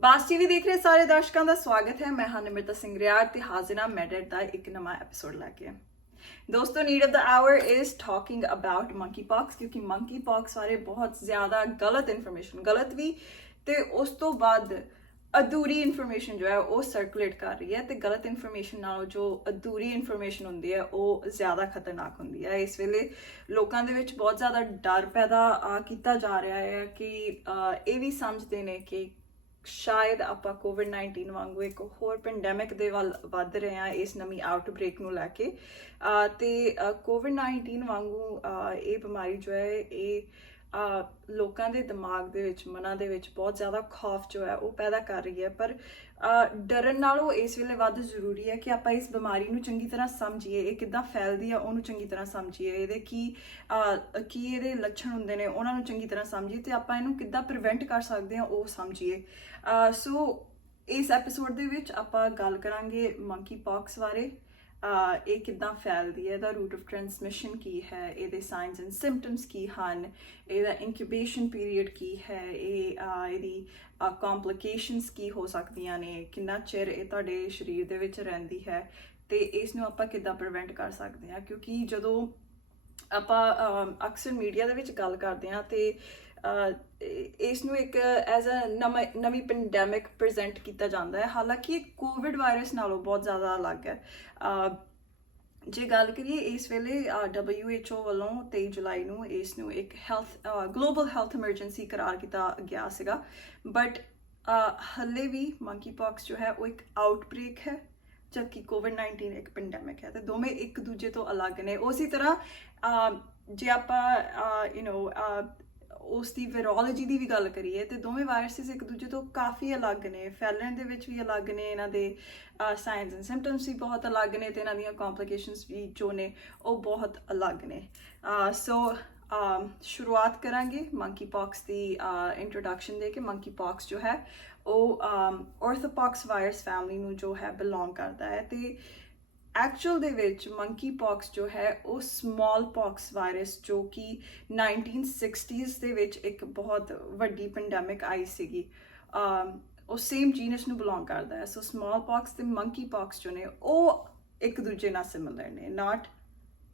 ਬਾਸ TV ਦੇਖ ਰਹੇ ਸਾਰੇ ਦਰਸ਼ਕਾਂ ਦਾ ਸਵਾਗਤ ਹੈ। ਮੈਂ ਹਾਂ ਨਿਮਰਤਾ ਸਿੰਘ ਰਿਆੜ ਤੇ ਹਾਜ਼ਰ ਹਾਂ ਮੈਡਰ ਦਾ ਇੱਕ ਨਵਾਂ ਐਪੀਸੋਡ ਲੈ ਕੇ। ਦੋਸਤੋ, need of the hour is talking about monkeypox, ਕਿਉਂਕਿ ਮੰਕੀ ਪੌਕਸ ਬਾਰੇ ਬਹੁਤ ਜ਼ਿਆਦਾ ਗਲਤ ਇਨਫੋਰਮੇਸ਼ਨ, ਗਲਤ ਵੀ ਤੇ ਉਸ ਤੋਂ ਬਾਅਦ ਅਧੂਰੀ ਇਨਫੋਰਮੇਸ਼ਨ ਜੋ ਹੈ ਉਹ ਸਰਕੂਲੇਟ ਕਰ ਰਹੀ ਹੈ। ਤੇ ਗਲਤ ਇਨਫੋਰਮੇਸ਼ਨ ਨਾਲੋਂ ਜੋ ਅਧੂਰੀ ਇਨਫੋਰਮੇਸ਼ਨ ਹੁੰਦੀ ਹੈ ਉਹ ਜ਼ਿਆਦਾ ਖਤਰਨਾਕ ਹੁੰਦੀ ਹੈ। ਇਸ ਵੇਲੇ ਲੋਕਾਂ ਦੇ ਵਿੱਚ ਬਹੁਤ ਜ਼ਿਆਦਾ ਡਰ ਪੈਦਾ ਕੀਤਾ ਜਾ ਰਿਹਾ ਹੈ ਕਿ ਇਹ ਵੀ ਸਮਝਦੇ ਨੇ ਕਿ ਸ਼ਾਇਦ ਆਪਾਂ ਕੋਵਿਡ-19 ਵਾਂਗੂ ਇੱਕ ਹੋਰ ਪੈਂਡੈਮਿਕ ਦੇ ਵੱਲ ਵੱਧ ਰਹੇ ਹਾਂ ਇਸ ਨਵੀਂ ਆਊਟਬ੍ਰੇਕ ਨੂੰ ਲੈ ਕੇ। ਤੇ ਕੋਵਿਡ-19 ਵਾਂਗੂ ਇਹ ਬਿਮਾਰੀ ਜੋ ਹੈ ਇਹ ਲੋਕਾਂ ਦੇ ਦਿਮਾਗ ਦੇ ਵਿੱਚ, ਮਨਾਂ ਦੇ ਵਿੱਚ ਬਹੁਤ ਜ਼ਿਆਦਾ ਖੌਫ ਜੋ ਹੈ ਉਹ ਪੈਦਾ ਕਰ ਰਹੀ ਹੈ। ਪਰ ਡਰਨ ਨਾਲੋਂ ਇਸ ਵੇਲੇ ਵੱਧ ਜ਼ਰੂਰੀ ਹੈ ਕਿ ਆਪਾਂ ਇਸ ਬਿਮਾਰੀ ਨੂੰ ਚੰਗੀ ਤਰ੍ਹਾਂ ਸਮਝੀਏ, ਇਹ ਕਿੱਦਾਂ ਫੈਲਦੀ ਆ ਉਹਨੂੰ ਚੰਗੀ ਤਰ੍ਹਾਂ ਸਮਝੀਏ, ਇਹਦੇ ਕੀ ਇਹਦੇ ਲੱਛਣ ਹੁੰਦੇ ਨੇ ਉਹਨਾਂ ਨੂੰ ਚੰਗੀ ਤਰ੍ਹਾਂ ਸਮਝੀਏ ਤੇ ਆਪਾਂ ਇਹਨੂੰ ਕਿੱਦਾਂ ਪ੍ਰੀਵੈਂਟ ਕਰ ਸਕਦੇ ਹਾਂ ਉਹ ਸਮਝੀਏ। ਸੋ ਇਸ ਐਪੀਸੋਡ ਦੇ ਵਿੱਚ ਆਪਾਂ ਗੱਲ ਕਰਾਂਗੇ ਮੰਕੀ ਪੌਕਸ ਬਾਰੇ। ਇਹ ਕਿੱਦਾਂ ਫੈਲਦੀ ਹੈ, ਇਹਦਾ ਰੂਟ ਆਫ ਟ੍ਰਾਂਸਮਿਸ਼ਨ ਕੀ ਹੈ, ਇਹਦੇ ਸਾਈਨਸ ਐਂਡ ਸਿੰਪਟਮਸ ਕੀ ਹਨ, ਇਹਦਾ ਇਨਕਿਊਬੇਸ਼ਨ ਪੀਰੀਅਡ ਕੀ ਹੈ, ਇਹਦੀ ਕੰਪਲਿਕੇਸ਼ਨਸ ਕੀ ਹੋ ਸਕਦੀਆਂ ਨੇ, ਕਿੰਨਾ ਚਿਰ ਇਹ ਤੁਹਾਡੇ ਸਰੀਰ ਦੇ ਵਿੱਚ ਰਹਿੰਦੀ ਹੈ ਤੇ ਇਸ ਨੂੰ ਆਪਾਂ ਕਿੱਦਾਂ ਪ੍ਰੀਵੈਂਟ ਕਰ ਸਕਦੇ ਹਾਂ। ਕਿਉਂਕਿ ਜਦੋਂ ਆਪਾਂ ਅਕਸਰ ਮੀਡੀਆ ਦੇ ਵਿੱਚ ਗੱਲ ਕਰਦੇ ਹਾਂ ਤੇ ਇਸ ਨੂੰ ਇੱਕ ਐਜ਼ ਅ ਨਵੀਂ ਪੈਂਡੈਮਿਕ ਪ੍ਰੈਜ਼ੈਂਟ ਕੀਤਾ ਜਾਂਦਾ ਹੈ, ਹਾਲਾਂਕਿ ਇਹ ਕੋਵਿਡ ਵਾਇਰਸ ਨਾਲੋਂ ਬਹੁਤ ਜ਼ਿਆਦਾ ਅਲੱਗ ਹੈ। ਜੇ ਗੱਲ ਕਰੀਏ ਇਸ ਵੇਲੇ WHO ਵੱਲੋਂ 23 ਜੁਲਾਈ ਨੂੰ ਇਸ ਨੂੰ ਇੱਕ ਗਲੋਬਲ ਹੈਲਥ ਐਮਰਜੈਂਸੀ ਕਰਾਰ ਕੀਤਾ ਗਿਆ ਸੀਗਾ, ਬਟ ਹਲੇ ਵੀ ਮੰਕੀ ਪੌਕਸ ਜੋ ਹੈ ਉਹ ਇੱਕ ਆਊਟਬ੍ਰੇਕ ਹੈ ਜਦਕਿ ਕੋਵਿਡ-19 ਇੱਕ ਪੈਂਡੈਮਿਕ ਹੈ ਤੇ ਦੋਵੇਂ ਇੱਕ ਦੂਜੇ ਤੋਂ ਅਲੱਗ ਨੇ। ਉਸੇ ਤਰ੍ਹਾਂ ਜੇ ਆਪਾਂ ਉਸ ਦੀ ਵਾਇਰੋਲੋਜੀ ਦੀ ਵੀ ਗੱਲ ਕਰੀਏ ਤੇ ਦੋਵੇਂ ਵਾਇਰਸਿਸ ਇੱਕ ਦੂਜੇ ਤੋਂ ਕਾਫੀ ਅਲੱਗ ਨੇ, ਫੈਲਣ ਦੇ ਵਿੱਚ ਵੀ ਅਲੱਗ ਨੇ, ਇਹਨਾਂ ਦੇ ਸਾਈਨਸ ਐਂਡ ਸਿੰਪਟਮਸ ਵੀ ਬਹੁਤ ਅਲੱਗ ਨੇ ਤੇ ਇਹਨਾਂ ਦੀਆਂ ਕੰਪਲਿਕੇਸ਼ਨਸ ਵੀ ਜੋ ਨੇ ਉਹ ਬਹੁਤ ਅਲੱਗ ਨੇ। ਸੋ ਸ਼ੁਰੂਆਤ ਕਰਾਂਗੇ ਮੰਕੀ ਪੌਕਸ ਦੀ ਇੰਟਰੋਡਕਸ਼ਨ ਦੇ ਕੇ। ਮੰਕੀ ਪੌਕਸ ਜੋ ਹੈ ਉਹ ਔਰਥੋਪੌਕਸ ਵਾਇਰਸ ਫੈਮਿਲੀ ਨੂੰ ਜੋ ਹੈ ਬਿਲੋਂਗ ਕਰਦਾ ਹੈ ਤੇ ਐਕਚੁਅਲ ਦੇ ਵਿੱਚ ਮੰਕੀ ਪੌਕਸ ਜੋ ਹੈ ਉਹ ਸਮਾਲ ਪੌਕਸ ਵਾਇਰਸ ਜੋ ਕਿ 1960s ਦੇ ਵਿੱਚ ਇੱਕ ਬਹੁਤ ਵੱਡੀ ਪੈਂਡੈਮਿਕ ਆਈ ਸੀਗੀ, ਉਹ ਸੇਮ ਜੀਨਸ ਨੂੰ ਬਿਲੋਂਗ ਕਰਦਾ ਹੈ। ਸੋ ਸਮਾਲ ਪੌਕਸ ਤੇ ਮੰਕੀ ਪੌਕਸ ਜੋ ਨੇ ਉਹ ਇੱਕ ਦੂਜੇ ਨਾਲ ਸਿਮਿਲਰ ਨੇ, ਨਾਟ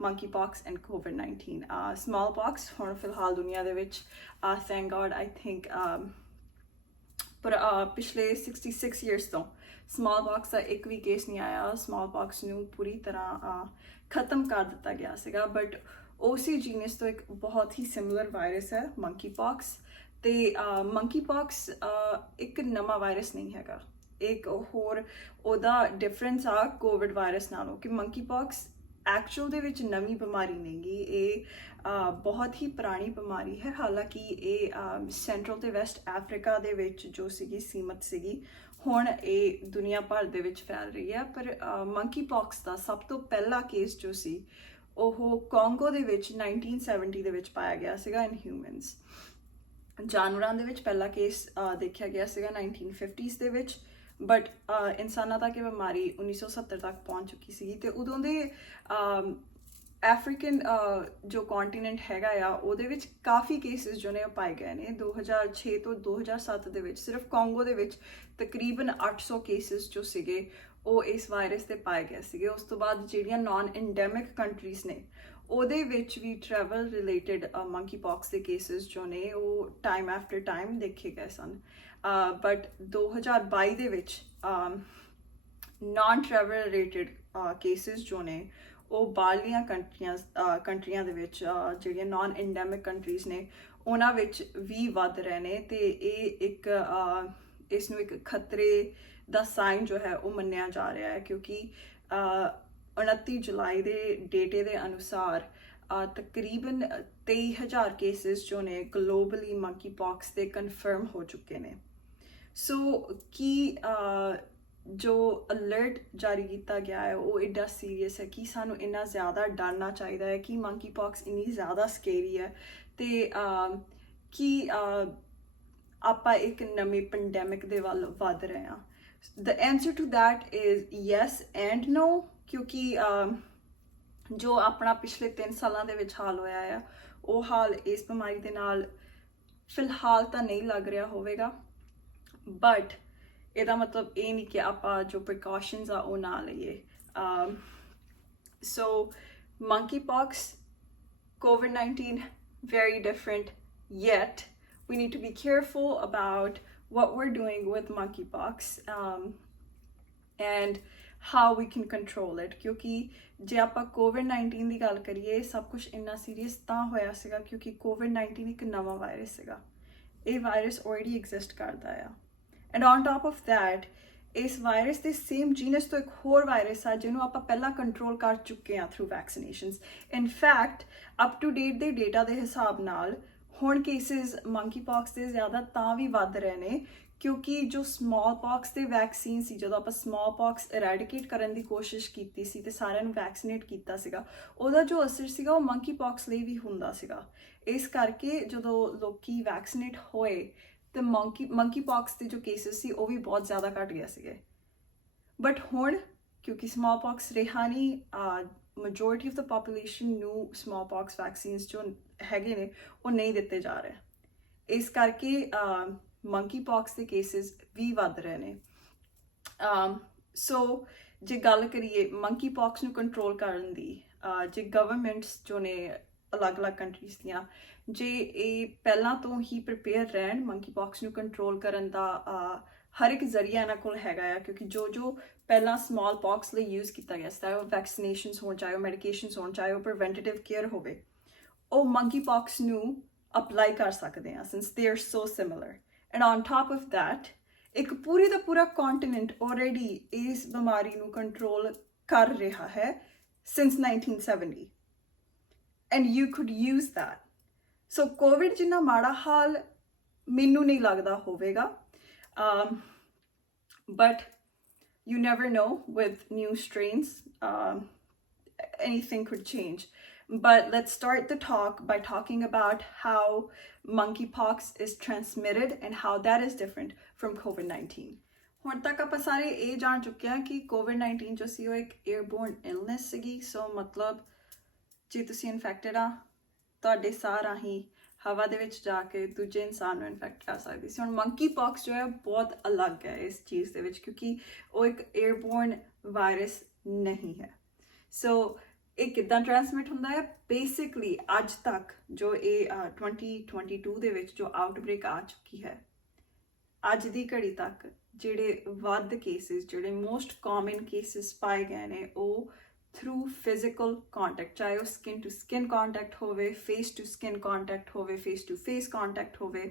ਮੰਕੀ ਪੌਕਸ ਐਂਡ ਕੋਵਿਡ-19। ਸਮਾਲ ਪੌਕਸ ਹੁਣ ਫਿਲਹਾਲ ਦੁਨੀਆ ਦੇ ਵਿੱਚ ਥੈਂਕ ਗॉड ਆਈ ਥਿੰਕ ਪਰ ਪਿਛਲੇ 66 years ਤੋਂ ਸਮਾਲ ਪੌਕਸ ਦਾ ਇੱਕ ਵੀ ਕੇਸ ਨਹੀਂ ਆਇਆ। ਸਮਾਲ ਪੌਕਸ ਨੂੰ ਪੂਰੀ ਤਰ੍ਹਾਂ ਖਤਮ ਕਰ ਦਿੱਤਾ ਗਿਆ ਸੀਗਾ, ਬਟ ਉਸੇ ਜੀਨਸ ਤੋਂ ਇੱਕ ਬਹੁਤ ਹੀ ਸਿਮਿਲਰ ਵਾਇਰਸ ਹੈ ਮੰਕੀ ਪੌਕਸ। ਤੇ ਮੰਕੀ ਪੌਕਸ ਇੱਕ ਨਵਾਂ ਵਾਇਰਸ ਨਹੀਂ ਹੈਗਾ, ਇੱਕ ਹੋਰ ਉਹਦਾ ਡਿਫਰੈਂਸ ਆ ਕੋਵਿਡ ਵਾਇਰਸ ਨਾਲੋਂ ਕਿ ਮੰਕੀ ਪੌਕਸ ਐਕਚੁਅਲ ਦੇ ਵਿੱਚ ਨਵੀਂ ਬਿਮਾਰੀ ਨਹੀਂ ਗੀ, ਇਹ ਬਹੁਤ ਹੀ ਪੁਰਾਣੀ ਬਿਮਾਰੀ ਹੈ। ਹਾਲਾਂਕਿ ਇਹ ਸੈਂਟਰਲ ਤੇ ਵੈਸਟ ਅਫਰੀਕਾ ਦੇ ਵਿੱਚ ਜੋ ਸੀਗੀ ਸੀਮਤ ਸੀਗੀ, ਹੁਣ ਇਹ ਦੁਨੀਆ ਭਰ ਦੇ ਵਿੱਚ ਫੈਲ ਰਹੀ ਹੈ। ਪਰ ਮੰਕੀ ਪੌਕਸ ਦਾ ਸਭ ਤੋਂ ਪਹਿਲਾ ਕੇਸ ਜੋ ਸੀ ਉਹ ਕੋਂਗੋ ਦੇ ਵਿੱਚ 1970 ਦੇ ਵਿੱਚ ਪਾਇਆ ਗਿਆ ਸੀਗਾ ਇਨ ਹਿਊਮਨਸ। ਜਾਨਵਰਾਂ ਦੇ ਵਿੱਚ ਪਹਿਲਾ ਕੇਸ ਦੇਖਿਆ ਗਿਆ ਸੀਗਾ 1950s ਦੇ ਵਿੱਚ, ਬਟ ਇਨਸਾਨਾਂ ਤੱਕ ਇਹ ਬਿਮਾਰੀ 1970 ਤੱਕ ਪਹੁੰਚ ਚੁੱਕੀ ਸੀਗੀ। ਤੇ ਉਦੋਂ ਦੇ ਅਫਰੀਕਨ ਜੋ ਕੌਂਟੀਨੈਂਟ ਹੈਗਾ ਆ ਉਹਦੇ ਵਿੱਚ ਕਾਫੀ ਕੇਸਿਸ ਜੋ ਨੇ ਉਹ ਪਾਏ ਗਏ ਨੇ। 2006 ਤੋਂ 2007 ਦੇ ਵਿੱਚ ਸਿਰਫ ਕੋਂਗੋ ਦੇ ਵਿੱਚ ਤਕਰੀਬਨ 800 ਕੇਸਿਸ ਜੋ ਸੀਗੇ ਉਹ ਇਸ ਵਾਇਰਸ ਦੇ ਪਾਏ ਗਏ ਸੀਗੇ। ਉਸ ਤੋਂ ਬਾਅਦ ਜਿਹੜੀਆਂ ਨਾਨ ਐਂਡੈਮਿਕ ਕੰਟਰੀਜ਼ ਨੇ ਉਹਦੇ ਵਿੱਚ ਵੀ ਟਰੈਵਲ ਰਿਲੇਟਡ ਮੰਕੀ ਪੌਕਸ ਦੇ ਕੇਸਿਸ ਜੋ ਨੇ ਉਹ ਟਾਈਮ ਆਫਟਰ ਟਾਈਮ ਦੇਖੇ ਗਏ ਸਨ। ਬਟ 2022 ਦੇ ਵਿੱਚ ਨਾਨ ਟਰੈਵਲ ਰਿਲੇਟਡ ਕੇਸਿਸ ਜੋ ਨੇ ਉਹ ਬਾਹਰਲੀਆਂ ਕੰਟਰੀਆਂ ਦੇ ਵਿੱਚ ਜਿਹੜੀਆਂ ਨਾਨ ਐਂਡੈਮਿਕ ਕੰਟਰੀਜ਼ ਨੇ ਉਹਨਾਂ ਵਿੱਚ ਵੀ ਵੱਧ ਰਹੇ ਨੇ। ਤੇ ਇਹ ਇੱਕ ਇਸ ਨੂੰ ਇੱਕ ਖਤਰੇ ਦਾ ਸਾਈਨ ਜੋ ਹੈ ਉਹ ਮੰਨਿਆ ਜਾ ਰਿਹਾ ਹੈ, ਕਿਉਂਕਿ 29 ਜੁਲਾਈ ਦੇ ਡੇਟੇ ਦੇ ਅਨੁਸਾਰ ਤਕਰੀਬਨ 23,000 ਕੇਸਿਸ ਜੋ ਨੇ ਗਲੋਬਲੀ ਮੰਕੀ ਪੌਕਸ ਦੇ ਕਨਫਰਮ ਹੋ ਚੁੱਕੇ ਨੇ। ਸੋ ਕੀ ਜੋ ਅਲਰਟ ਜਾਰੀ ਕੀਤਾ ਗਿਆ ਹੈ ਉਹ ਇੱਡਾ ਸੀਰੀਅਸ ਹੈ ਕਿ ਸਾਨੂੰ ਇੰਨਾ ਜ਼ਿਆਦਾ ਡਰਨਾ ਚਾਹੀਦਾ ਹੈ ਕਿ ਮੰਕੀ ਪੌਕਸ ਇੰਨੀ ਜ਼ਿਆਦਾ ਸਕੇਰੀ ਹੈ ਤੇ ਕਿ ਆਪਾਂ ਇੱਕ ਨਵੀਂ ਪੈਂਡੈਮਿਕ ਦੇ ਵੱਲ ਵੱਧ ਰਹੇ ਹਾਂ। The answer to that is yes and no, ਕਿਉਂਕਿ ਜੋ ਆਪਣਾ ਪਿਛਲੇ 3 ਸਾਲਾਂ ਦੇ ਵਿੱਚ ਹਾਲ ਹੋਇਆ ਆ ਉਹ ਹਾਲ ਇਸ ਬਿਮਾਰੀ ਦੇ ਨਾਲ ਫਿਲਹਾਲ ਤਾਂ ਨਹੀਂ ਲੱਗ ਰਿਹਾ ਹੋਵੇਗਾ, ਬਟ ਇਹਦਾ ਮਤਲਬ ਇਹ ਨਹੀਂ ਕਿ ਆਪਾਂ ਜੋ ਪ੍ਰੀਕਾਸ਼ਨਸ ਆ ਉਹ ਨਾ ਲਈਏ so monkeypox, COVID-19, very different, yet we need to be careful about what we're doing with monkeypox and how we can control it ਕਿਉਂਕਿ ਜੇ ਆਪਾਂ COVID-19 ਦੀ ਗੱਲ ਕਰੀਏ ਸਭ ਕੁਝ ਇੰਨਾ ਸੀਰੀਅਸ ਤਾਂ ਹੋਇਆ ਸੀਗਾ ਕਿਉਂਕਿ COVID-19 ਇੱਕ ਨਵਾਂ ਵਾਇਰਸ ਸੀਗਾ ਇਹ ਵਾਇਰਸ already exist ਕਰਦਾ ਆ and on top of that ਇਸ ਵਾਇਰਸ ਦੇ ਸੇਮ ਜੀਨਸ ਤੋਂ ਇੱਕ ਹੋਰ ਵਾਇਰਸ ਆ ਜਿਹਨੂੰ ਆਪਾਂ ਪਹਿਲਾਂ ਕੰਟਰੋਲ ਕਰ ਚੁੱਕੇ ਆ through vaccinations in fact up to date ਦੇ ਡੇਟਾ ਦੇ ਹਿਸਾਬ ਨਾਲ ਹੁਣ ਕੇਸਿਸ ਮੰਕੀਪੌਕਸ ਦੇ ਜ਼ਿਆਦਾ ਤਾਂ ਵੀ ਵੱਧ ਰਹੇ ਨੇ ਕਿਉਂਕਿ ਜੋ ਸਮਾਲ ਪੌਕਸ ਦੇ ਵੈਕਸੀਨ ਸੀ ਜਦੋਂ ਆਪਾਂ ਸਮਾਲ ਪੌਕਸ ਇਰੈਡੀਕੇਟ ਕਰਨ ਦੀ ਕੋਸ਼ਿਸ਼ ਕੀਤੀ ਸੀ ਤੇ ਸਾਰਿਆਂ ਨੂੰ ਵੈਕਸੀਨੇਟ ਕੀਤਾ ਸੀਗਾ ਉਹਦਾ ਜੋ ਅਸਰ ਸੀਗਾ ਉਹ ਮੰਕੀਪੌਕਸ ਲਈ ਵੀ ਹੁੰਦਾ ਸੀਗਾ ਇਸ ਕਰਕੇ ਜਦੋਂ ਲੋਕੀ ਵੈਕਸੀਨੇਟ ਹੋਏ ਤੇ ਮੰਕੀਪੌਕਸ ਦੇ ਜੋ ਕੇਸਿਸ ਸੀ ਉਹ ਵੀ ਬਹੁਤ ਜ਼ਿਆਦਾ ਘਟ ਗਿਆ ਸੀਗੇ ਬਟ ਹੁਣ ਕਿਉਂਕਿ ਸਮਾਲ ਪੌਕਸ ਰਿਹਾ ਨਹੀਂ majority of the population ਨੂੰ smallpox vaccines ਜੋ ਹੈਗੇ ਨੇ ਉਹ ਨਹੀਂ ਦਿੱਤੇ ਜਾ ਰਹੇ ਇਸ ਕਰਕੇ monkeypox ਦੇ cases ਵੀ ਵੱਧ ਰਹੇ ਨੇ ਸੋ ਜੇ ਗੱਲ ਕਰੀਏ monkeypox ਨੂੰ ਕੰਟਰੋਲ ਕਰਨ ਦੀ ਜੇ ਗਵਰਨਮੈਂਟਸ ਜੋ ਨੇ ਅਲੱਗ-ਅਲੱਗ ਕੰਟਰੀਜ਼ ਦੀਆਂ ਜੇ ਇਹ ਪਹਿਲਾਂ ਤੋਂ ਹੀ ਪ੍ਰਿਪੇਅਰ ਰਹਿਣ monkeypox ਨੂੰ ਕੰਟਰੋਲ ਕਰਨ ਦਾ ਹਰ ਇੱਕ ਜ਼ਰੀਆ ਇਹਨਾਂ ਕੋਲ ਹੈਗਾ ਆ ਕਿਉਂਕਿ ਜੋ ਪਹਿਲਾਂ ਸਮਾਲ ਪੌਕਸ ਲਈ ਯੂਜ਼ ਕੀਤਾ ਗਿਆ ਸੀ ਚਾਹੇ ਉਹ ਵੈਕਸੀਨੇਸ਼ਨਸ ਹੋਣ ਚਾਹੇ ਉਹ ਮੈਡੀਕੇਸ਼ਨਸ ਹੋਣ ਚਾਹੇ ਉਹ ਪ੍ਰੀਵੈਂਟਿਵ ਕੇਅਰ ਹੋਵੇ ਉਹ monkeypox ਨੂੰ ਅਪਲਾਈ ਕਰ ਸਕਦੇ ਆ since they are so similar and on top of that ਇੱਕ ਪੂਰੀ ਦਾ ਪੂਰਾ ਕੰਟੀਨੈਂਟ ਆਲਰੇਡੀ ਇਸ ਬਿਮਾਰੀ ਨੂੰ ਕੰਟਰੋਲ ਕਰ ਰਿਹਾ ਹੈ since 1970 and you could use that so Covid ਜਿੰਨਾ ਮਾੜਾ ਹਾਲ ਮੈਨੂੰ ਨਹੀਂ ਲੱਗਦਾ ਹੋਵੇਗਾ but you never know with new strains anything could change but let's start the talk by talking about how monkeypox is transmitted and how that is different from COVID-19 ਹੁਣ ਤੱਕ ਆਪਾਂ ਸਾਰੇ ਇਹ ਜਾਣ ਚੁੱਕੇ ਹਾਂ ਕਿ COVID-19 ਜੋ ਸੀ ਉਹ ਇੱਕ 에ਅਰਬੋਰਨ ਇਲਨੈਸ ਸੀਗੀ ਸੋ ਮਤਲਬ ਜੇ ਤੁਸੀਂ ਇਨਫੈਕਟਡ ਆ ਤੁਹਾਡੇ ਸਾਹ ਰਾਹੀਂ ਹਵਾ ਦੇ ਵਿੱਚ ਜਾ ਕੇ ਦੂਜੇ ਇਨਸਾਨ ਨੂੰ ਇਨਫੈਕਟ ਕਰ ਸਕਦੀ ਸੀ ਹੁਣ monkeypox ਜੋ ਹੈ ਬਹੁਤ ਅਲੱਗ ਹੈ ਇਸ ਚੀਜ਼ ਦੇ ਵਿੱਚ ਕਿਉਂਕਿ ਉਹ ਇੱਕ 에ਅਰਬੋਰਨ ਵਾਇਰਸ ਨਹੀਂ ਹੈ ਸੋ ਇਹ ਕਿੱਦਾਂ ਟ੍ਰਾਂਸਮਿਟ ਹੁੰਦਾ ਹੈ ਬੇਸਿਕਲੀ ਅੱਜ ਤੱਕ ਜੋ ਇਹ 2022 ਦੇ ਵਿੱਚ ਜੋ ਆਊਟਬ੍ਰੇਕ ਆ ਚੁੱਕੀ ਹੈ ਅੱਜ ਦੀ ਘੜੀ ਤੱਕ ਜਿਹੜੇ ਵੱਧ ਕੇਸਿਸ ਜਿਹੜੇ ਮੋਸਟ ਕਾਮਨ ਕੇਸਿਸ ਪਾਏ ਗਏ ਨੇ ਉਹ through physical contact ਚਾਹੇ ਉਹ skin to skin contact ਹੋਵੇ face to skin contact ਹੋਵੇ face to face contact ਹੋਵੇ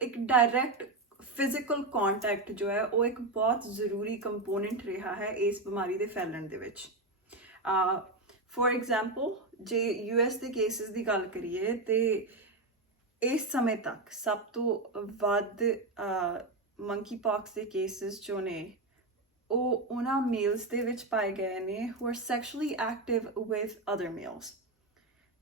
ਇੱਕ direct physical contact ਜੋ ਹੈ ਉਹ ਇੱਕ ਬਹੁਤ ਜ਼ਰੂਰੀ ਕੰਪੋਨੈਂਟ ਰਿਹਾ ਹੈ ਇਸ ਬਿਮਾਰੀ ਦੇ ਫੈਲਣ ਦੇ ਵਿੱਚ for example ਜੇ US ਦੇ ਕੇਸਿਸ ਦੀ ਗੱਲ ਕਰੀਏ ਤੇ ਇਸ ਸਮੇਂ ਤੱਕ ਸਭ ਤੋਂ ਵੱਧ monkeypox ਦੇ ਕੇਸਿਸ ਜੋ ਨੇ ਉਹ ਉਹਨਾਂ ਮੇਲਸ ਦੇ ਵਿੱਚ ਪਾਏ ਗਏ ਨੇ who are sexually active with other males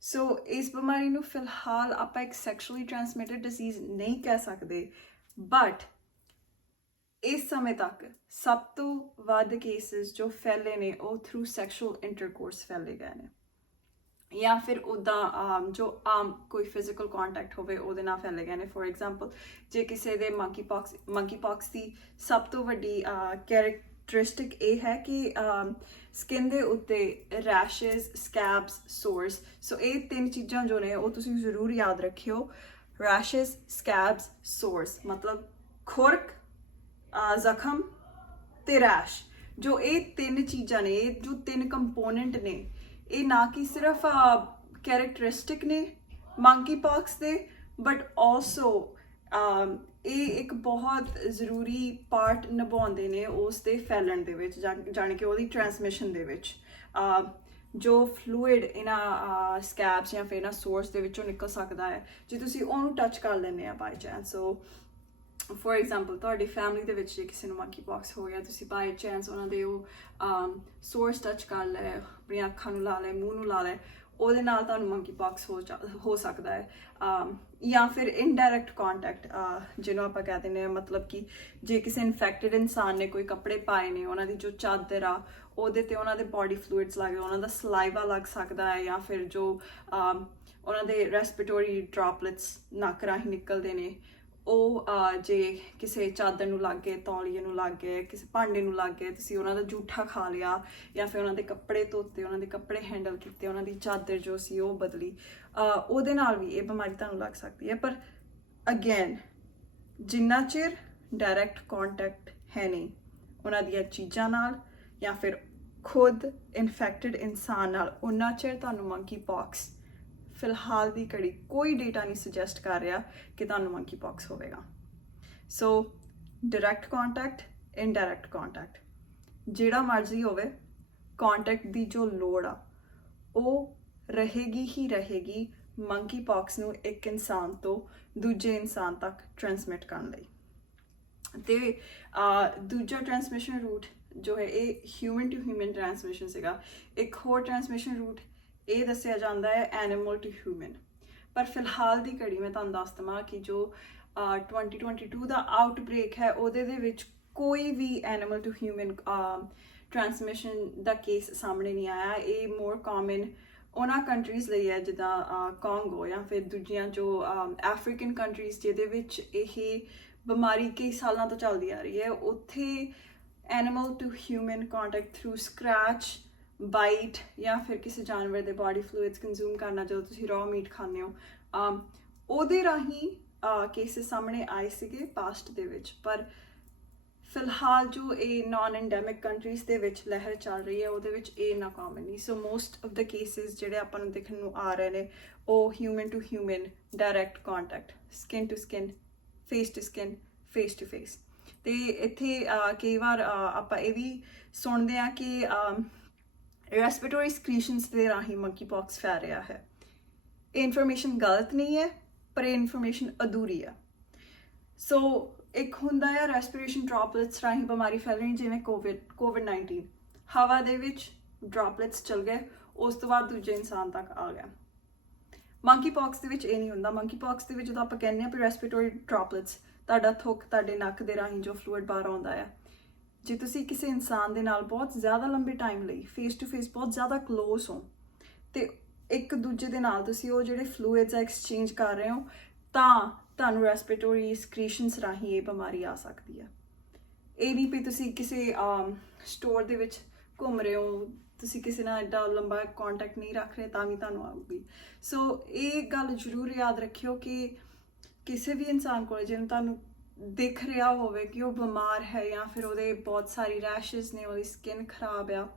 ਸੋ ਇਸ ਬਿਮਾਰੀ ਨੂੰ ਫਿਲਹਾਲ ਆਪਾਂ ਇੱਕ ਸੈਕਸ਼ੂਅਲੀ ਟ੍ਰਾਂਸਮਿਟਡ ਡਿਜ਼ੀਜ਼ ਨਹੀਂ ਕਹਿ ਸਕਦੇ ਬਟ ਇਸ ਸਮੇਂ ਤੱਕ ਸਭ ਤੋਂ ਵੱਧ ਕੇਸਿਸ ਜੋ ਫੈਲੇ ਨੇ ਉਹ ਥਰੂ ਸੈਕਸ਼ੂਅਲ ਇੰਟਰਕੋਰਸ ਫੈਲੇ ਗਏ ਨੇ ਜਾਂ ਫਿਰ ਉੱਦਾਂ ਜੋ ਆਮ ਕੋਈ ਫਿਜ਼ੀਕਲ ਕੰਟੈਕਟ ਹੋਵੇ ਉਹਦੇ ਨਾਲ ਫੈਲੇ ਗਏ ਨੇ ਫੋਰ ਐਗਜ਼ਾਮਪਲ ਜੇ ਕਿਸੇ ਦੇ monkeypox ਦੀ ਸਭ ਤੋਂ ਵੱਡੀ ਕੈਰੈਕਟਰਿਸਟਿਕ ਇਹ ਹੈ ਕਿ ਸਕਿਨ ਦੇ ਉੱਤੇ ਰੈਸ਼ਸ ਸਕੈਬਸ ਸੋਰਸ ਸੋ ਇਹ ਤਿੰਨ ਚੀਜ਼ਾਂ ਜੋ ਨੇ ਉਹ ਤੁਸੀਂ ਜ਼ਰੂਰ ਯਾਦ ਰੱਖਿਓ ਰੈਸ਼ਸ ਸਕੈਬਸ ਸੋਰਸ ਮਤਲਬ ਖੁਰਕ ਜ਼ਖਮ ਤੇ ਰੈਸ਼ ਜੋ ਇਹ ਤਿੰਨ ਚੀਜ਼ਾਂ ਨੇ ਜੋ ਤਿੰਨ ਕੰਪੋਨੈਂਟ ਨੇ ਇਹ ਨਾ ਕਿ ਸਿਰਫ ਕੈਰੈਕਟਰਿਸਟਿਕ ਨੇ monkeypox ਦੇ ਬਟ ਆਲਸੋ ਇਹ ਇੱਕ ਬਹੁਤ ਜ਼ਰੂਰੀ ਪਾਰਟ ਨਿਭਾਉਂਦੇ ਨੇ ਉਸ ਦੇ ਫੈਲਣ ਦੇ ਵਿੱਚ ਜਾਣੀ ਕਿ ਉਹਦੀ ਟ੍ਰਾਂਸਮਿਸ਼ਨ ਦੇ ਵਿੱਚ ਜੋ ਫਲੂਇਡ ਇਹਨਾਂ ਸਕੈਬਸ ਜਾਂ ਫਿਰ ਇਹਨਾਂ ਸੋਰਸ ਦੇ ਵਿੱਚੋਂ ਨਿਕਲ ਸਕਦਾ ਹੈ ਜੇ ਤੁਸੀਂ ਉਹਨੂੰ ਟੱਚ ਕਰ ਲੈਂਦੇ ਆ by chance so for example ਤੁਹਾਡੀ ਫੈਮਿਲੀ ਦੇ ਵਿੱਚ ਜੇ ਕਿਸੇ ਨੂੰ monkeypox ਹੋ ਗਿਆ ਤੁਸੀਂ ਬਾਈ ਚਾਂਸ ਉਹਨਾਂ ਦੇ ਉਹ ਸੋਰਸ ਟੱਚ ਕਰ ਲਏ ਆਪਣੀਆਂ ਅੱਖਾਂ ਨੂੰ ਲਾ ਲਏ ਮੂੰਹ ਨੂੰ ਲਾ ਲਏ ਉਹਦੇ ਨਾਲ ਤੁਹਾਨੂੰ monkeypox ਹੋ ਸਕਦਾ ਹੈ ਜਾਂ ਫਿਰ ਇਨਡਾਇਰੈਕਟ ਕੰਟੈਕਟ ਜਿਹਨੂੰ ਆਪਾਂ ਕਹਿ ਦਿੰਦੇ ਹਾਂ ਮਤਲਬ ਕਿ ਜੇ ਕਿਸੇ ਇਨਫੈਕਟਡ ਇਨਸਾਨ ਨੇ ਕੋਈ ਕੱਪੜੇ ਪਾਏ ਨੇ ਉਹਨਾਂ ਦੀ ਜੋ ਚਾਦਰ ਆ ਉਹਦੇ ਤੇ ਉਹਨਾਂ ਦੇ ਬੋਡੀ ਫਲੂਇਡਸ ਲੱਗ ਗਏ ਉਹਨਾਂ ਦਾ ਸਲਾਈਵਾ ਲੱਗ ਸਕਦਾ ਹੈ ਜਾਂ ਫਿਰ ਜੋ ਉਹਨਾਂ ਦੇ ਰੈਸਪੀਰੇਟਰੀ ਡ੍ਰੌਪਲੇਟਸ ਨੱਕ ਰਾਹੀਂ ਨਿਕਲਦੇ ਨੇ ਉਹ ਜੇ ਕਿਸੇ ਚਾਦਰ ਨੂੰ ਲੱਗ ਗਏ, ਤੌਲੀਏ ਨੂੰ ਲੱਗ ਗਏ, ਕਿਸੇ ਭਾਂਡੇ ਨੂੰ ਲੱਗ ਗਏ, ਤੁਸੀਂ ਉਹਨਾਂ ਦਾ ਜੂਠਾ ਖਾ ਲਿਆ ਜਾਂ ਫਿਰ ਉਹਨਾਂ ਦੇ ਕੱਪੜੇ ਧੋਤੇ, ਉਹਨਾਂ ਦੇ ਕੱਪੜੇ ਹੈਂਡਲ ਕੀਤੇ, ਉਹਨਾਂ ਦੀ ਚਾਦਰ ਜੋ ਸੀ ਉਹ ਬਦਲੀ, ਉਹਦੇ ਨਾਲ ਵੀ ਇਹ ਬਿਮਾਰੀ ਤੁਹਾਨੂੰ ਲੱਗ ਸਕਦੀ ਹੈ। ਪਰ ਅਗੇਨ ਜਿੰਨਾ ਚਿਰ ਡਾਇਰੈਕਟ ਕੰਟੈਕਟ ਹੈ ਨਹੀਂ ਉਹਨਾਂ ਦੀਆਂ ਚੀਜ਼ਾਂ ਨਾਲ ਜਾਂ ਫਿਰ ਖੁਦ ਇਨਫੈਕਟਡ ਇਨਸਾਨ ਨਾਲ, ਉਹਨਾਂ ਚਿਰ ਤੁਹਾਨੂੰ ਮੰਕੀ ਪੌਕਸ ਫਿਲਹਾਲ ਦੀ ਘੜੀ ਕੋਈ ਡੇਟਾ ਨਹੀਂ ਸੁਜੈਸਟ ਕਰ ਰਿਹਾ ਕਿ ਤੁਹਾਨੂੰ ਮੰਕੀ ਪੌਕਸ ਹੋਵੇਗਾ। ਸੋ ਡਾਇਰੈਕਟ ਕੰਟੈਕਟ, ਇਨਡਾਇਰੈਕਟ ਕੰਟੈਕਟ, ਜਿਹੜਾ ਮਰਜ਼ੀ ਹੋਵੇ, ਕੰਟੈਕਟ ਦੀ ਜੋ ਲੋੜ ਆ ਉਹ ਰਹੇਗੀ ਹੀ ਰਹੇਗੀ ਮੰਕੀ ਪੌਕਸ ਨੂੰ ਇੱਕ ਇਨਸਾਨ ਤੋਂ ਦੂਜੇ ਇਨਸਾਨ ਤੱਕ ਟ੍ਰਾਂਸਮਿਟ ਕਰਨ ਲਈ। ਤੇ ਦੂਜਾ ਟ੍ਰਾਂਸਮਿਸ਼ਨ ਰੂਟ ਜੋ ਹੈ ਇਹ ਹਿਊਮਨ ਟੂ ਹਿਊਮਨ ਟ੍ਰਾਂਸਮਿਸ਼ਨ ਸੀਗਾ। ਇੱਕ ਹੋਰ ਟ੍ਰਾਂਸਮਿਸ਼ਨ ਰੂਟ ਇਹ ਦੱਸਿਆ ਜਾਂਦਾ ਹੈ ਐਨੀਮਲ ਟੂ ਹਿਊਮਨ। ਪਰ ਫਿਲਹਾਲ ਦੀ ਘੜੀ ਮੈਂ ਤੁਹਾਨੂੰ ਦੱਸ ਦੇਵਾਂ ਕਿ ਜੋ 2022 ਦਾ ਆਊਟਬ੍ਰੇਕ ਹੈ ਉਹਦੇ ਦੇ ਵਿੱਚ ਕੋਈ ਵੀ ਐਨੀਮਲ ਟੂ ਹਿਊਮਨ ਟ੍ਰਾਂਸਮਿਸ਼ਨ ਦਾ ਕੇਸ ਸਾਹਮਣੇ ਨਹੀਂ ਆਇਆ। ਇਹ ਮੋਰ ਕਾਮਨ ਉਹਨਾਂ ਕੰਟਰੀਜ਼ ਲਈ ਹੈ ਜਿੱਦਾਂ ਕੋਂਗੋ ਜਾਂ ਫਿਰ ਦੂਜੀਆਂ ਜੋ ਅਫਰੀਕਨ ਕੰਟਰੀਜ਼ ਜਿਹਦੇ ਵਿੱਚ ਇਹ ਬਿਮਾਰੀ ਕਈ ਸਾਲਾਂ ਤੋਂ ਚੱਲਦੀ ਆ ਰਹੀ ਹੈ, ਉੱਥੇ animal to human contact through scratch, bite ਜਾਂ ਫਿਰ ਕਿਸੇ ਜਾਨਵਰ ਦੇ ਬਾਡੀ ਫਲੂਇਡਸ ਕੰਜ਼ੂਮ ਕਰਨਾ ਜਦੋਂ ਤੁਸੀਂ ਰॉ ਮੀਟ ਖਾਂਦੇ ਹੋ, ਉਹਦੇ ਰਾਹੀਂ ਕੇਸਿਸ ਸਾਹਮਣੇ ਆਏ ਸੀਗੇ ਪਾਸਟ ਦੇ ਵਿੱਚ। ਪਰ ਫਿਲਹਾਲ ਜੋ ਇਹ ਨਾਨ ਐਂਡੈਮਿਕ ਕੰਟਰੀਜ਼ ਦੇ ਵਿੱਚ ਲਹਿਰ ਚੱਲ ਰਹੀ ਹੈ ਉਹਦੇ ਵਿੱਚ ਇਹ ਨਾ ਕਾਮਨ ਨਹੀਂ। So most of the cases ਜਿਹੜੇ ਆਪਾਂ ਨੂੰ ਦੇਖਣ ਨੂੰ ਆ ਰਹੇ ਨੇ ਉਹ human to human direct contact, skin to skin, face to skin, face to face. ਤੇ ਇੱਥੇ ਕਈ ਵਾਰ ਆਪਾਂ ਇਹ ਵੀ ਸੁਣਦੇ ਹਾਂ ਕਿ ਰੈਸਪੀਰੇਟਰੀ ਸਕ੍ਰੀਸ਼ਨਸ ਦੇ ਰਾਹੀਂ ਮੰਕੀ ਪੌਕਸ ਫੈਲ ਰਿਹਾ ਹੈ। ਇਹ ਇਨਫੋਰਮੇਸ਼ਨ ਗਲਤ ਨਹੀਂ ਹੈ ਪਰ ਇਹ ਇਨਫੋਰਮੇਸ਼ਨ ਅਧੂਰੀ ਆ। ਸੋ ਇੱਕ ਹੁੰਦਾ ਹੈ ਰੈਸਪੀਰੇਸ਼ਨ ਡ੍ਰੌਪਲੇਟਸ ਰਾਹੀਂ ਬਿਮਾਰੀ ਫੈਲ ਰਹੀ, ਜਿਵੇਂ ਕੋਵਿਡ-19 ਹਵਾ ਦੇ ਵਿੱਚ ਡ੍ਰੌਪਲੇਟਸ ਚਲ ਗਏ, ਉਸ ਤੋਂ ਬਾਅਦ ਦੂਜੇ ਇਨਸਾਨ ਤੱਕ ਆ ਗਿਆ। ਮੰਕੀ ਪੌਕਸ ਦੇ ਵਿੱਚ ਇਹ ਨਹੀਂ ਹੁੰਦਾ। ਮੰਕੀ ਪੌਕਸ ਦੇ ਵਿੱਚ ਜਦੋਂ ਆਪਾਂ ਕਹਿੰਦੇ ਹਾਂ ਵੀ ਰੈਸਪੀਰੇਟਰੀ ਡ੍ਰੌਪਲੇਟਸ, ਤੁਹਾਡਾ ਥੁੱਕ ਤੁਹਾਡੇ ਨੱਕ ਦੇ ਰਾਹੀਂ ਜੋ ਫਲੂਇਡ ਬਾਹਰ ਆਉਂਦਾ ਆ, ਜੇ ਤੁਸੀਂ ਕਿਸੇ ਇਨਸਾਨ ਦੇ ਨਾਲ ਬਹੁਤ ਜ਼ਿਆਦਾ ਲੰਬੇ ਟਾਈਮ ਲਈ ਫੇਸ ਟੂ ਫੇਸ ਬਹੁਤ ਜ਼ਿਆਦਾ ਕਲੋਜ਼ ਹੋ ਤੇ ਇੱਕ ਦੂਜੇ ਦੇ ਨਾਲ ਤੁਸੀਂ ਉਹ ਜਿਹੜੇ ਫਲੂਇਡਸ ਆ ਐਕਸਚੇਂਜ ਕਰ ਰਹੇ ਹੋ, ਤਾਂ ਤੁਹਾਨੂੰ ਰੈਸਪੀਰੇਟਰੀ ਸਕ੍ਰੀਸ਼ਨਸ ਰਾਹੀਂ ਇਹ ਬਿਮਾਰੀ ਆ ਸਕਦੀ ਹੈ। ਇਹ ਨਹੀਂ ਵੀ ਤੁਸੀਂ ਕਿਸੇ ਸਟੋਰ ਦੇ ਵਿੱਚ ਘੁੰਮ ਰਹੇ ਹੋ, ਤੁਸੀਂ ਕਿਸੇ ਨਾਲ ਐਡਾ ਲੰਬਾ ਕੰਟੈਕਟ ਨਹੀਂ ਰੱਖ ਰਹੇ ਤਾਂ ਵੀ ਤੁਹਾਨੂੰ ਆਊਗੀ। ਸੋ ਇਹ ਗੱਲ ਜ਼ਰੂਰ ਯਾਦ ਰੱਖਿਓ ਕਿ ਕਿਸੇ ਵੀ ਇਨਸਾਨ ਕੋਲ ਜਿਹਨੂੰ ਤੁਹਾਨੂੰ ਦਿਖ ਰਿਹਾ ਹੋਵੇ ਕਿ ਉਹ ਬਿਮਾਰ ਹੈ ਜਾਂ ਫਿਰ ਉਹਦੇ ਬਹੁਤ ਸਾਰੀ ਰੈਸ਼ਸ ਨੇ, ਉਹਦੀ ਸਕਿਨ ਖਰਾਬ ਆ,